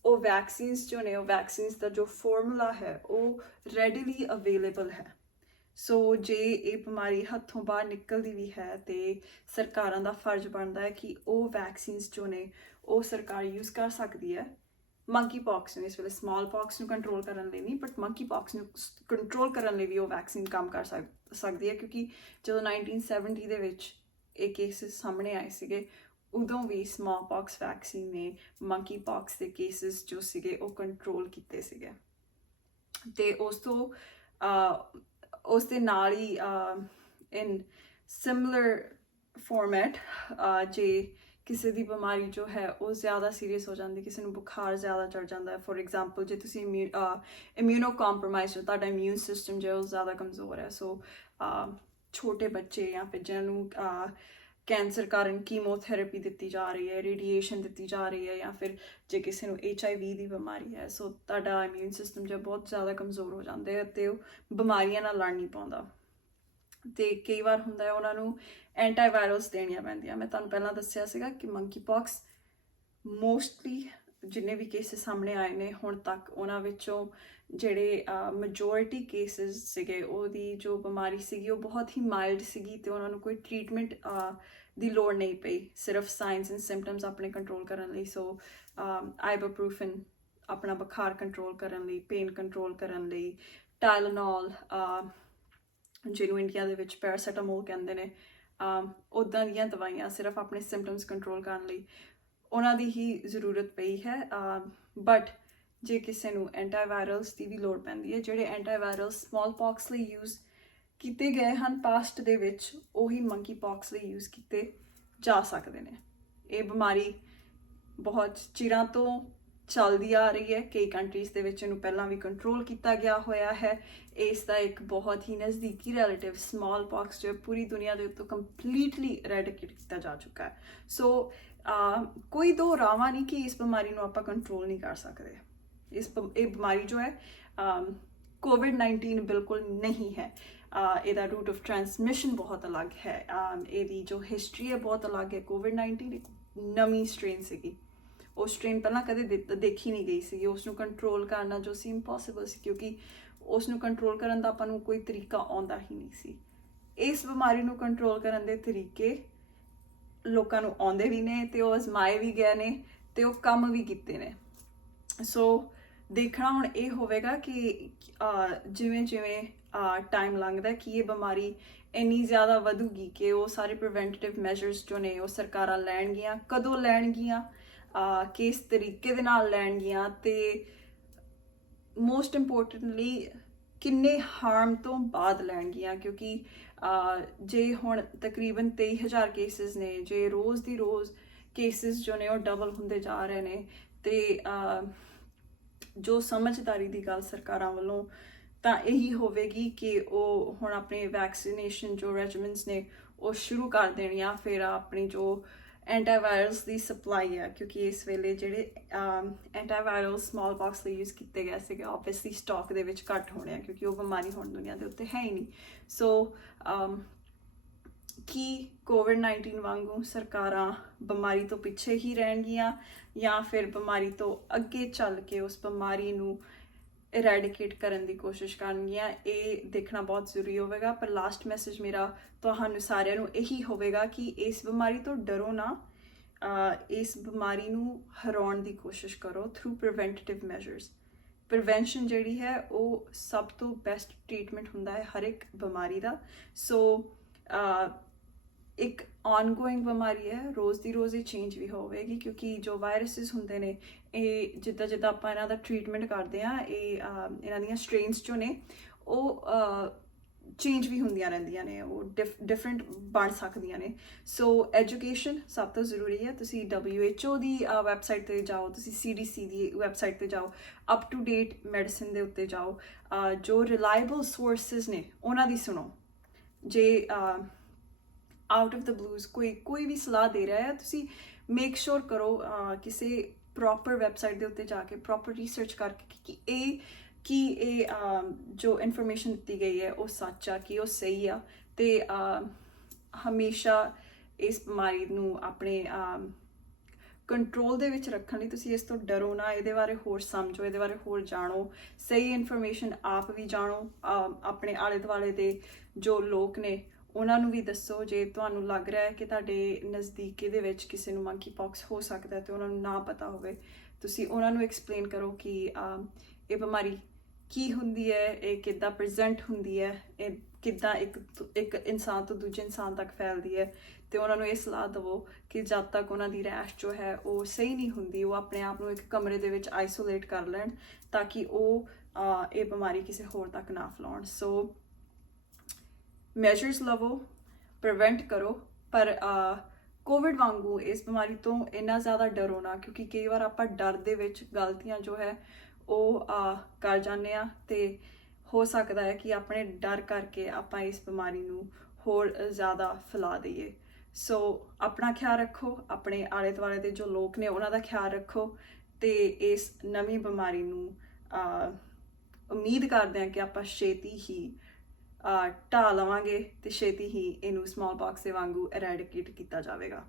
ਉਹ ਵੈਕਸੀਨਸ ਜੋ ਨੇ, ਉਹ ਵੈਕਸੀਨਸ ਦਾ ਜੋ ਫਾਰਮੂਲਾ ਹੈ ਉਹ ਰੈਡੀਲੀ ਅਵੇਲੇਬਲ ਹੈ। ਸੋ ਜੇ ਇਹ ਬਿਮਾਰੀ ਹੱਥੋਂ ਬਾਹਰ ਨਿਕਲਦੀ ਵੀ ਹੈ ਤੇ ਸਰਕਾਰਾਂ ਦਾ ਫਰਜ਼ ਬਣਦਾ ਹੈ ਕਿ ਉਹ ਵੈਕਸੀਨਸ ਜੋ ਨੇ ਉਹ ਸਰਕਾਰ ਯੂਜ਼ ਕਰ ਸਕਦੀ ਹੈ ਮੰਕੀ ਪੌਕਸ ਨੂੰ, ਇਸ ਵੇਲੇ ਸਮੌਲ ਪੌਕਸ ਨੂੰ ਕੰਟਰੋਲ ਕਰਨ ਲਈ ਨਹੀਂ, ਬਟ ਮੰਕੀ ਪੌਕਸ ਨੂੰ ਕੰਟਰੋਲ ਕਰਨ ਲਈ ਵੀ ਉਹ ਵੈਕਸੀਨ ਕੰਮ ਕਰ ਸਕਦੀ ਹੈ। ਕਿਉਂਕਿ ਜਦੋਂ 1970 ਦੇ ਵਿੱਚ ਇਹ ਕੇਸਿਸ ਸਾਹਮਣੇ ਆਏ ਸੀਗੇ, ਉਦੋਂ ਵੀ ਸਮੌਲ ਪੌਕਸ ਵੈਕਸੀਨ ਨੇ ਮੰਕੀ ਪੌਕਸ ਦੇ ਕੇਸਿਸ ਜੋ ਸੀਗੇ ਉਹ ਕੰਟਰੋਲ ਕੀਤੇ ਸੀਗੇ। ਅਤੇ ਉਸ ਦੇ ਨਾਲ ਹੀ ਇਨ ਸਿਮਿਲਰ ਫੋਰਮੈਟ, ਜੇ ਕਿਸੇ ਦੀ ਬਿਮਾਰੀ ਜੋ ਹੈ ਉਹ ਜ਼ਿਆਦਾ ਸੀਰੀਅਸ ਹੋ ਜਾਂਦੀ, ਕਿਸੇ ਨੂੰ ਬੁਖਾਰ ਜ਼ਿਆਦਾ ਚੜ੍ਹ ਜਾਂਦਾ ਹੈ, ਫੋਰ ਐਗਜ਼ਾਮਪਲ ਜੇ ਤੁਸੀਂ ਇਮਿਊਨੋ ਕੰਪਰੋਮਾਈਜ਼ ਹੋ, ਤੁਹਾਡਾ ਇਮਿਊਨ ਸਿਸਟਮ ਜੋ ਉਹ ਜ਼ਿਆਦਾ ਕਮਜ਼ੋਰ ਹੈ, ਸੋ ਛੋਟੇ ਬੱਚੇ ਜਾਂ ਫਿਰ ਜਿਹਨਾਂ ਨੂੰ ਕੈਂਸਰ ਕਾਰਨ ਕੀਮੋਥੈਰੇਪੀ ਦਿੱਤੀ ਜਾ ਰਹੀ ਹੈ, ਰੇਡੀਏਸ਼ਨ ਦਿੱਤੀ ਜਾ ਰਹੀ ਹੈ, ਜਾਂ ਫਿਰ ਜੇ ਕਿਸੇ ਨੂੰ HIV ਦੀ ਬਿਮਾਰੀ ਹੈ, ਸੋ ਤੁਹਾਡਾ ਇਮਿਊਨ ਸਿਸਟਮ ਜੋ ਬਹੁਤ ਜ਼ਿਆਦਾ ਕਮਜ਼ੋਰ ਹੋ ਜਾਂਦਾ ਹੈ ਅਤੇ ਉਹ ਬਿਮਾਰੀਆਂ ਨਾਲ ਲੜ ਨਹੀਂ ਪਾਉਂਦਾ। ਅਤੇ ਕਈ ਵਾਰ ਹੁੰਦਾ ਹੈ ਉਹਨਾਂ ਨੂੰ ਐਂਟੀਵਾਇਰਲਸ ਦੇਣੀਆਂ ਪੈਂਦੀਆਂ। ਮੈਂ ਤੁਹਾਨੂੰ ਪਹਿਲਾਂ ਦੱਸਿਆ ਸੀਗਾ ਕਿ ਮੰਕੀ ਪੌਕਸ ਮੋਸਟਲੀ ਜਿੰਨੇ ਵੀ ਕੇਸਿਸ ਸਾਹਮਣੇ ਆਏ ਨੇ ਹੁਣ ਤੱਕ, ਉਹਨਾਂ ਵਿੱਚੋਂ ਜਿਹੜੇ ਮੈਜੋਰਿਟੀ ਕੇਸਿਸ ਸੀਗੇ ਉਹਦੀ ਜੋ ਬਿਮਾਰੀ ਸੀਗੀ ਉਹ ਬਹੁਤ ਹੀ ਮਾਈਲਡ ਸੀਗੀ, ਅਤੇ ਉਹਨਾਂ ਨੂੰ ਕੋਈ ਟਰੀਟਮੈਂਟ ਦੀ ਲੋੜ ਨਹੀਂ ਪਈ, ਸਿਰਫ ਸਾਈਨਸ ਐਂਡ ਸਿੰਪਟਮਸ ਆਪਣੇ ਕੰਟਰੋਲ ਕਰਨ ਲਈ। ਸੋ ਆਈਬੂਪ੍ਰੋਫਨ ਆਪਣਾ ਬੁਖਾਰ ਕੰਟਰੋਲ ਕਰਨ ਲਈ, ਪੇਨ ਕੰਟਰੋਲ ਕਰਨ ਲਈ, ਟਾਇਲਨੋਲ ਜਿਹਨੂੰ ਇੰਡੀਆ ਦੇ ਵਿੱਚ ਪੈਰਾਸੀਟਾਮੋਲ ਕਹਿੰਦੇ ਨੇ, ਉੱਦਾਂ ਦੀਆਂ ਦਵਾਈਆਂ ਸਿਰਫ ਆਪਣੇ ਸਿੰਪਟਮਸ ਕੰਟਰੋਲ ਕਰਨ ਲਈ ਉਹਨਾਂ ਦੀ ਹੀ ਜ਼ਰੂਰਤ ਪਈ ਹੈ। ਬਟ ਜੇ ਕਿਸੇ ਨੂੰ ਐਂਟੀਵਾਇਰਲਸ ਦੀ ਵੀ ਲੋੜ ਪੈਂਦੀ ਹੈ, ਜਿਹੜੇ ਐਂਟੀਵਾਇਰਲਸ ਸਮੌਲ ਪੌਕਸ ਲਈ ਯੂਜ਼ ਕੀਤੇ ਗਏ ਹਨ ਪਾਸਟ ਦੇ ਵਿੱਚ, ਉਹੀ ਮੰਕੀ ਪੌਕਸ ਲਈ ਯੂਜ਼ ਕੀਤੇ ਜਾ ਸਕਦੇ ਨੇ। ਇਹ ਬਿਮਾਰੀ ਬਹੁਤ ਚਿਰਾਂ ਤੋਂ ਚੱਲਦੀ ਆ ਰਹੀ ਹੈ, ਕਈ ਕੰਟਰੀਜ਼ ਦੇ ਵਿੱਚ ਇਹਨੂੰ ਪਹਿਲਾਂ ਵੀ ਕੰਟਰੋਲ ਕੀਤਾ ਗਿਆ ਹੋਇਆ ਹੈ। ਇਸ ਦਾ ਇੱਕ ਬਹੁਤ ਹੀ ਨਜ਼ਦੀਕੀ ਰਿਲੇਟਿਵ ਸਮੌਲ ਪੌਕਸ ਜੋ ਪੂਰੀ ਦੁਨੀਆ ਦੇ ਉੱਤੋਂ ਕੰਪਲੀਟਲੀ ਰੈਡੀਕੇਟ ਕੀਤਾ ਜਾ ਚੁੱਕਾ ਹੈ। ਸੋ ਕੋਈ ਦੋ ਰਾਵਾਂ ਨਹੀਂ ਕਿ ਇਸ ਬਿਮਾਰੀ ਨੂੰ ਆਪਾਂ ਕੰਟਰੋਲ ਨਹੀਂ ਕਰ ਸਕਦੇ। ਇਹ ਬਿਮਾਰੀ ਜੋ ਹੈ कोविड-19 बिल्कुल नहीं है। ਇਹਦਾ रूट ऑफ ट्रांसमिशन बहुत अलग है। ਇਹਦੀ जो हिस्ट्री है बहुत अलग है। कोविड-19 एक ਨਵੀਂ ਸਟ੍ਰੇਨ ਸੀਗੀ। ਉਹ ਸਟ੍ਰੇਨ ਪਹਿਲਾਂ ਕਦੇ ਦੇਖੀ ਨਹੀਂ ਗਈ ਸੀਗੀ। ਉਸ ਨੂੰ ਕੰਟਰੋਲ ਕਰਨਾ ਜੋ ਸੀ ਇੰਪੋਸੀਬਲ ਸੀ, ਕਿਉਂਕਿ ਉਸ ਨੂੰ ਕੰਟਰੋਲ ਕਰਨ ਦਾ ਆਪਾਂ ਨੂੰ ਕੋਈ ਤਰੀਕਾ ਆਉਂਦਾ ਹੀ ਨਹੀਂ ਸੀ। ਇਸ ਬਿਮਾਰੀ ਨੂੰ ਕੰਟਰੋਲ ਕਰਨ ਦੇ ਤਰੀਕੇ ਲੋਕਾਂ ਨੂੰ ਆਉਂਦੇ ਵੀ ਨੇ ਤੇ ਉਹ ਅਜ਼ਮਾਏ ਵੀ ਗਏ ਨੇ ਤੇ ਉਹ ਕੰਮ ਵੀ ਕੀਤੇ ਨੇ। ਸੋ ਦੇਖਣਾ ਹੁਣ ਇਹ ਹੋਵੇਗਾ ਕਿ ਜਿਵੇਂ ਜਿਵੇਂ ਟਾਈਮ ਲੰਘਦਾ ਕਿ ਇਹ ਬਿਮਾਰੀ ਇੰਨੀ ਜ਼ਿਆਦਾ ਵਧੂਗੀ ਕਿ ਉਹ ਸਾਰੇ ਪ੍ਰੀਵੈਂਟਿਵ ਮੈਜਰਸ ਜੋ ਨੇ ਉਹ ਸਰਕਾਰਾਂ ਲੈਣਗੀਆਂ, ਕਦੋਂ ਲੈਣਗੀਆਂ, ਕਿਸ ਤਰੀਕੇ ਦੇ ਨਾਲ ਲੈਣਗੀਆਂ ਤੇ ਮੋਸਟ ਇੰਪੋਰਟੈਂਟਲੀ ਕਿੰਨੇ ਹਾਰਮ ਤੋਂ ਬਾਅਦ ਲੈਣਗੀਆਂ। ਕਿਉਂਕਿ ਜੇ ਹੁਣ ਤਕਰੀਬਨ 23,000 ਕੇਸਿਸ ਨੇ, ਜੇ ਰੋਜ਼ ਦੀ ਰੋਜ਼ ਕੇਸਿਸ ਜੋ ਨੇ ਉਹ ਡਬਲ ਹੁੰਦੇ ਜਾ ਰਹੇ ਨੇ ਤੇ ਜੋ ਸਮਝਦਾਰੀ ਦੀ ਗੱਲ ਸਰਕਾਰਾਂ ਵੱਲੋਂ ਤਾਂ ਇਹੀ ਹੋਵੇਗੀ ਕਿ ਉਹ ਹੁਣ ਆਪਣੇ ਵੈਕਸੀਨੇਸ਼ਨ ਜੋ ਰੈਜੀਮੈਂਟਸ ਨੇ ਉਹ ਸ਼ੁਰੂ ਕਰ ਦੇਣੀਆਂ। ਫਿਰ ਆਪਣੀ ਜੋ ਐਂਟੀਵਾਇਰਸ ਦੀ ਸਪਲਾਈ ਹੈ, ਕਿਉਂਕਿ ਇਸ ਵੇਲੇ ਜਿਹੜੇ ਐਂਟੀਵਾਇਰਲ ਸਮਾਲ ਪੌਕਸ ਲਈ ਯੂਜ਼ ਕੀਤੇ ਗਏ ਸੀਗੇ ਓਬਵੀਅਸਲੀ ਸਟਾਕ ਦੇ ਵਿੱਚ ਘੱਟ ਹੋਣੇ ਆ, ਕਿਉਂਕਿ ਉਹ ਬਿਮਾਰੀ ਹੁਣ ਦੁਨੀਆ ਦੇ ਉੱਤੇ ਹੈ ਹੀ ਨਹੀਂ। ਸੋ ਕੀ ਕੋਵਿਡ-19 ਵਾਂਗੂ ਸਰਕਾਰਾਂ ਬਿਮਾਰੀ ਤੋਂ ਪਿੱਛੇ ਹੀ ਰਹਿਣਗੀਆਂ ਜਾਂ ਫਿਰ ਬਿਮਾਰੀ ਤੋਂ ਅੱਗੇ ਚੱਲ ਕੇ ਉਸ ਬਿਮਾਰੀ ਨੂੰ ਇਰੈਡੀਕੇਟ ਕਰਨ ਦੀ ਕੋਸ਼ਿਸ਼ ਕਰਨਗੀਆਂ, ਇਹ ਦੇਖਣਾ ਬਹੁਤ ਜ਼ਰੂਰੀ ਹੋਵੇਗਾ। ਪਰ ਲਾਸਟ ਮੈਸੇਜ ਮੇਰਾ ਤੁਹਾਨੂੰ ਸਾਰਿਆਂ ਨੂੰ ਇਹੀ ਹੋਵੇਗਾ ਕਿ ਇਸ ਬਿਮਾਰੀ ਤੋਂ ਡਰੋ ਨਾ, ਇਸ ਬਿਮਾਰੀ ਨੂੰ ਹਰਾਉਣ ਦੀ ਕੋਸ਼ਿਸ਼ ਕਰੋ ਥਰੂ ਪ੍ਰੀਵੈਂਟਿਵ ਮੈਜਰਸ। ਪ੍ਰੀਵੈਂਸ਼ਨ ਜਿਹੜੀ ਹੈ ਉਹ ਸਭ ਤੋਂ ਬੈਸਟ ਟ੍ਰੀਟਮੈਂਟ ਹੁੰਦਾ ਹੈ ਹਰ ਇੱਕ ਬਿਮਾਰੀ ਦਾ। ਸੋ ਇੱਕ ਔਨਗੋਇੰਗ ਬਿਮਾਰੀ ਹੈ, ਰੋਜ਼ ਦੀ ਰੋਜ਼ ਇਹ ਚੇਂਜ ਵੀ ਹੋਵੇਗੀ, ਕਿਉਂਕਿ ਜੋ ਵਾਇਰਸਿਸ ਹੁੰਦੇ ਨੇ ਇਹ ਜਿੱਦਾਂ ਜਿੱਦਾਂ ਆਪਾਂ ਇਹਨਾਂ ਦਾ ਟ੍ਰੀਟਮੈਂਟ ਕਰਦੇ ਹਾਂ ਇਹਨਾਂ ਦੀਆਂ ਸਟ੍ਰੇਨਸ ਜੋ ਨੇ ਉਹ ਚੇਂਜ ਵੀ ਹੁੰਦੀਆਂ ਰਹਿੰਦੀਆਂ ਨੇ, ਉਹ ਡਿਫਰੈਂਟ ਬਣ ਸਕਦੀਆਂ ਨੇ। ਸੋ ਐਜੂਕੇਸ਼ਨ ਸਭ ਤੋਂ ਜ਼ਰੂਰੀ ਹੈ। ਤੁਸੀਂ WHO ਦੀ ਵੈਬਸਾਈਟ 'ਤੇ ਜਾਓ, ਤੁਸੀਂ CDC ਦੀ ਵੈਬਸਾਈਟ 'ਤੇ ਜਾਓ, ਅਪ ਟੂ ਡੇਟ ਮੈਡੀਸਿਨ ਦੇ ਉੱਤੇ ਜਾਓ, ਜੋ ਰਿਲਾਇਬਲ ਸੋਰਸਿਸ ਨੇ ਉਹਨਾਂ ਦੀ ਸੁਣੋ। ਜੇ ਆਊਟ ਆਫ ਦ ਬਲੂਜ਼ ਕੋਈ ਵੀ ਸਲਾਹ ਦੇ ਰਿਹਾ ਹੈ, ਤੁਸੀਂ ਮੇਕ ਸ਼ੋਰ ਕਰੋ ਕਿਸੇ ਪ੍ਰੋਪਰ ਵੈਬਸਾਈਟ ਦੇ ਉੱਤੇ ਜਾ ਕੇ ਪ੍ਰੋਪਰ ਰਿਸਰਚ ਕਰਕੇ ਕਿ ਇਹ ਜੋ ਇਨਫੋਰਮੇਸ਼ਨ ਦਿੱਤੀ ਗਈ ਹੈ ਉਹ ਸੱਚ ਆ, ਕਿ ਉਹ ਸਹੀ ਆ। ਤੇ ਹਮੇਸ਼ਾ ਇਸ ਬਿਮਾਰੀ ਨੂੰ ਆਪਣੇ ਕੰਟਰੋਲ ਦੇ ਵਿੱਚ ਰੱਖਣ ਲਈ ਤੁਸੀਂ ਇਸ ਤੋਂ ਡਰੋ ਨਾ, ਇਹਦੇ ਬਾਰੇ ਹੋਰ ਸਮਝੋ, ਇਹਦੇ ਬਾਰੇ ਹੋਰ ਜਾਣੋ, ਸਹੀ ਇਨਫੋਰਮੇਸ਼ਨ ਆਪ ਵੀ ਜਾਣੋ, ਆਪਣੇ ਆਲੇ ਦੁਆਲੇ ਦੇ ਜੋ ਲੋਕ ਨੇ ਉਹਨਾਂ ਨੂੰ ਵੀ ਦੱਸੋ। ਜੇ ਤੁਹਾਨੂੰ ਲੱਗ ਰਿਹਾ ਹੈ ਕਿ ਤੁਹਾਡੇ ਨਜ਼ਦੀਕੀ ਦੇ ਵਿੱਚ ਕਿਸੇ ਨੂੰ ਮੰਕੀ ਪੌਕਸ ਹੋ ਸਕਦਾ ਤੇ ਉਹਨਾਂ ਨੂੰ ਨਾ ਪਤਾ ਹੋਵੇ, ਤੁਸੀਂ ਉਹਨਾਂ ਨੂੰ ਐਕਸਪਲੇਨ ਕਰੋ ਕਿ ਇਹ ਬਿਮਾਰੀ ਕੀ ਹੁੰਦੀ ਹੈ, ਇਹ ਕਿੱਦਾਂ ਪ੍ਰੈਜ਼ੈਂਟ ਹੁੰਦੀ ਹੈ, ਇਹ ਕਿੱਦਾਂ ਇੱਕ ਇਨਸਾਨ ਤੋਂ ਦੂਜੇ ਇਨਸਾਨ ਤੱਕ ਫੈਲਦੀ ਹੈ। ਤੇ ਉਹਨਾਂ ਨੂੰ ਇਹ ਸਲਾਹ ਦੇਵੋ ਕਿ ਜਦ ਤੱਕ ਉਹਨਾਂ ਦੀ ਰੈਸ਼ ਜੋ ਹੈ ਉਹ ਸਹੀ ਨਹੀਂ ਹੁੰਦੀ, ਉਹ ਆਪਣੇ ਆਪ ਨੂੰ ਇੱਕ ਕਮਰੇ ਦੇ ਵਿੱਚ ਆਈਸੋਲੇਟ ਕਰ ਲੈਣ ਤਾਂ ਕਿ ਉਹ ਇਹ ਬਿਮਾਰੀ ਕਿਸੇ ਹੋਰ ਤੱਕ ਨਾ ਫੈਲਾਉਣ। ਸੋ ਮੈਜਰਸ ਲਵੋ, ਪ੍ਰੀਵੈਂਟ ਕਰੋ, ਪਰ ਕੋਵਿਡ ਵਾਂਗੂ ਇਸ ਬਿਮਾਰੀ ਤੋਂ ਇੰਨਾ ਜ਼ਿਆਦਾ ਡਰੋ ਨਾ, ਕਿਉਂਕਿ ਕਈ ਵਾਰ ਆਪਾਂ ਡਰ ਦੇ ਵਿੱਚ ਗਲਤੀਆਂ ਜੋ ਹੈ ਉਹ ਕਰ ਜਾਂਦੇ ਆ ਤੇ ਹੋ ਸਕਦਾ ਹੈ ਕਿ ਆਪਣੇ ਡਰ ਕਰਕੇ ਆਪਾਂ ਇਸ ਬਿਮਾਰੀ ਨੂੰ ਹੋਰ ਜ਼ਿਆਦਾ ਫੈਲਾ ਦਈਏ। ਸੋ ਆਪਣਾ ਖਿਆਲ ਰੱਖੋ, ਆਪਣੇ ਆਲੇ ਦੁਆਲੇ ਦੇ ਜੋ ਲੋਕ ਨੇ ਉਹਨਾਂ ਦਾ ਖਿਆਲ ਰੱਖੋ ਤੇ ਇਸ ਨਵੀਂ ਬਿਮਾਰੀ ਨੂੰ ਉਮੀਦ ਕਰਦੇ ਹਾਂ ਕਿ ਆਪਾਂ ਛੇਤੀ ਹੀ ਢਾਹ ਲਵਾਂਗੇ ਤੇ ਛੇਤੀ ਹੀ ਇਹਨੂੰ ਸਮਾਲ ਪੌਕਸ ਦੇ ਵਾਂਗੂ ਇਰੈਡੀਕੇਟ ਕੀਤਾ ਜਾਵੇਗਾ।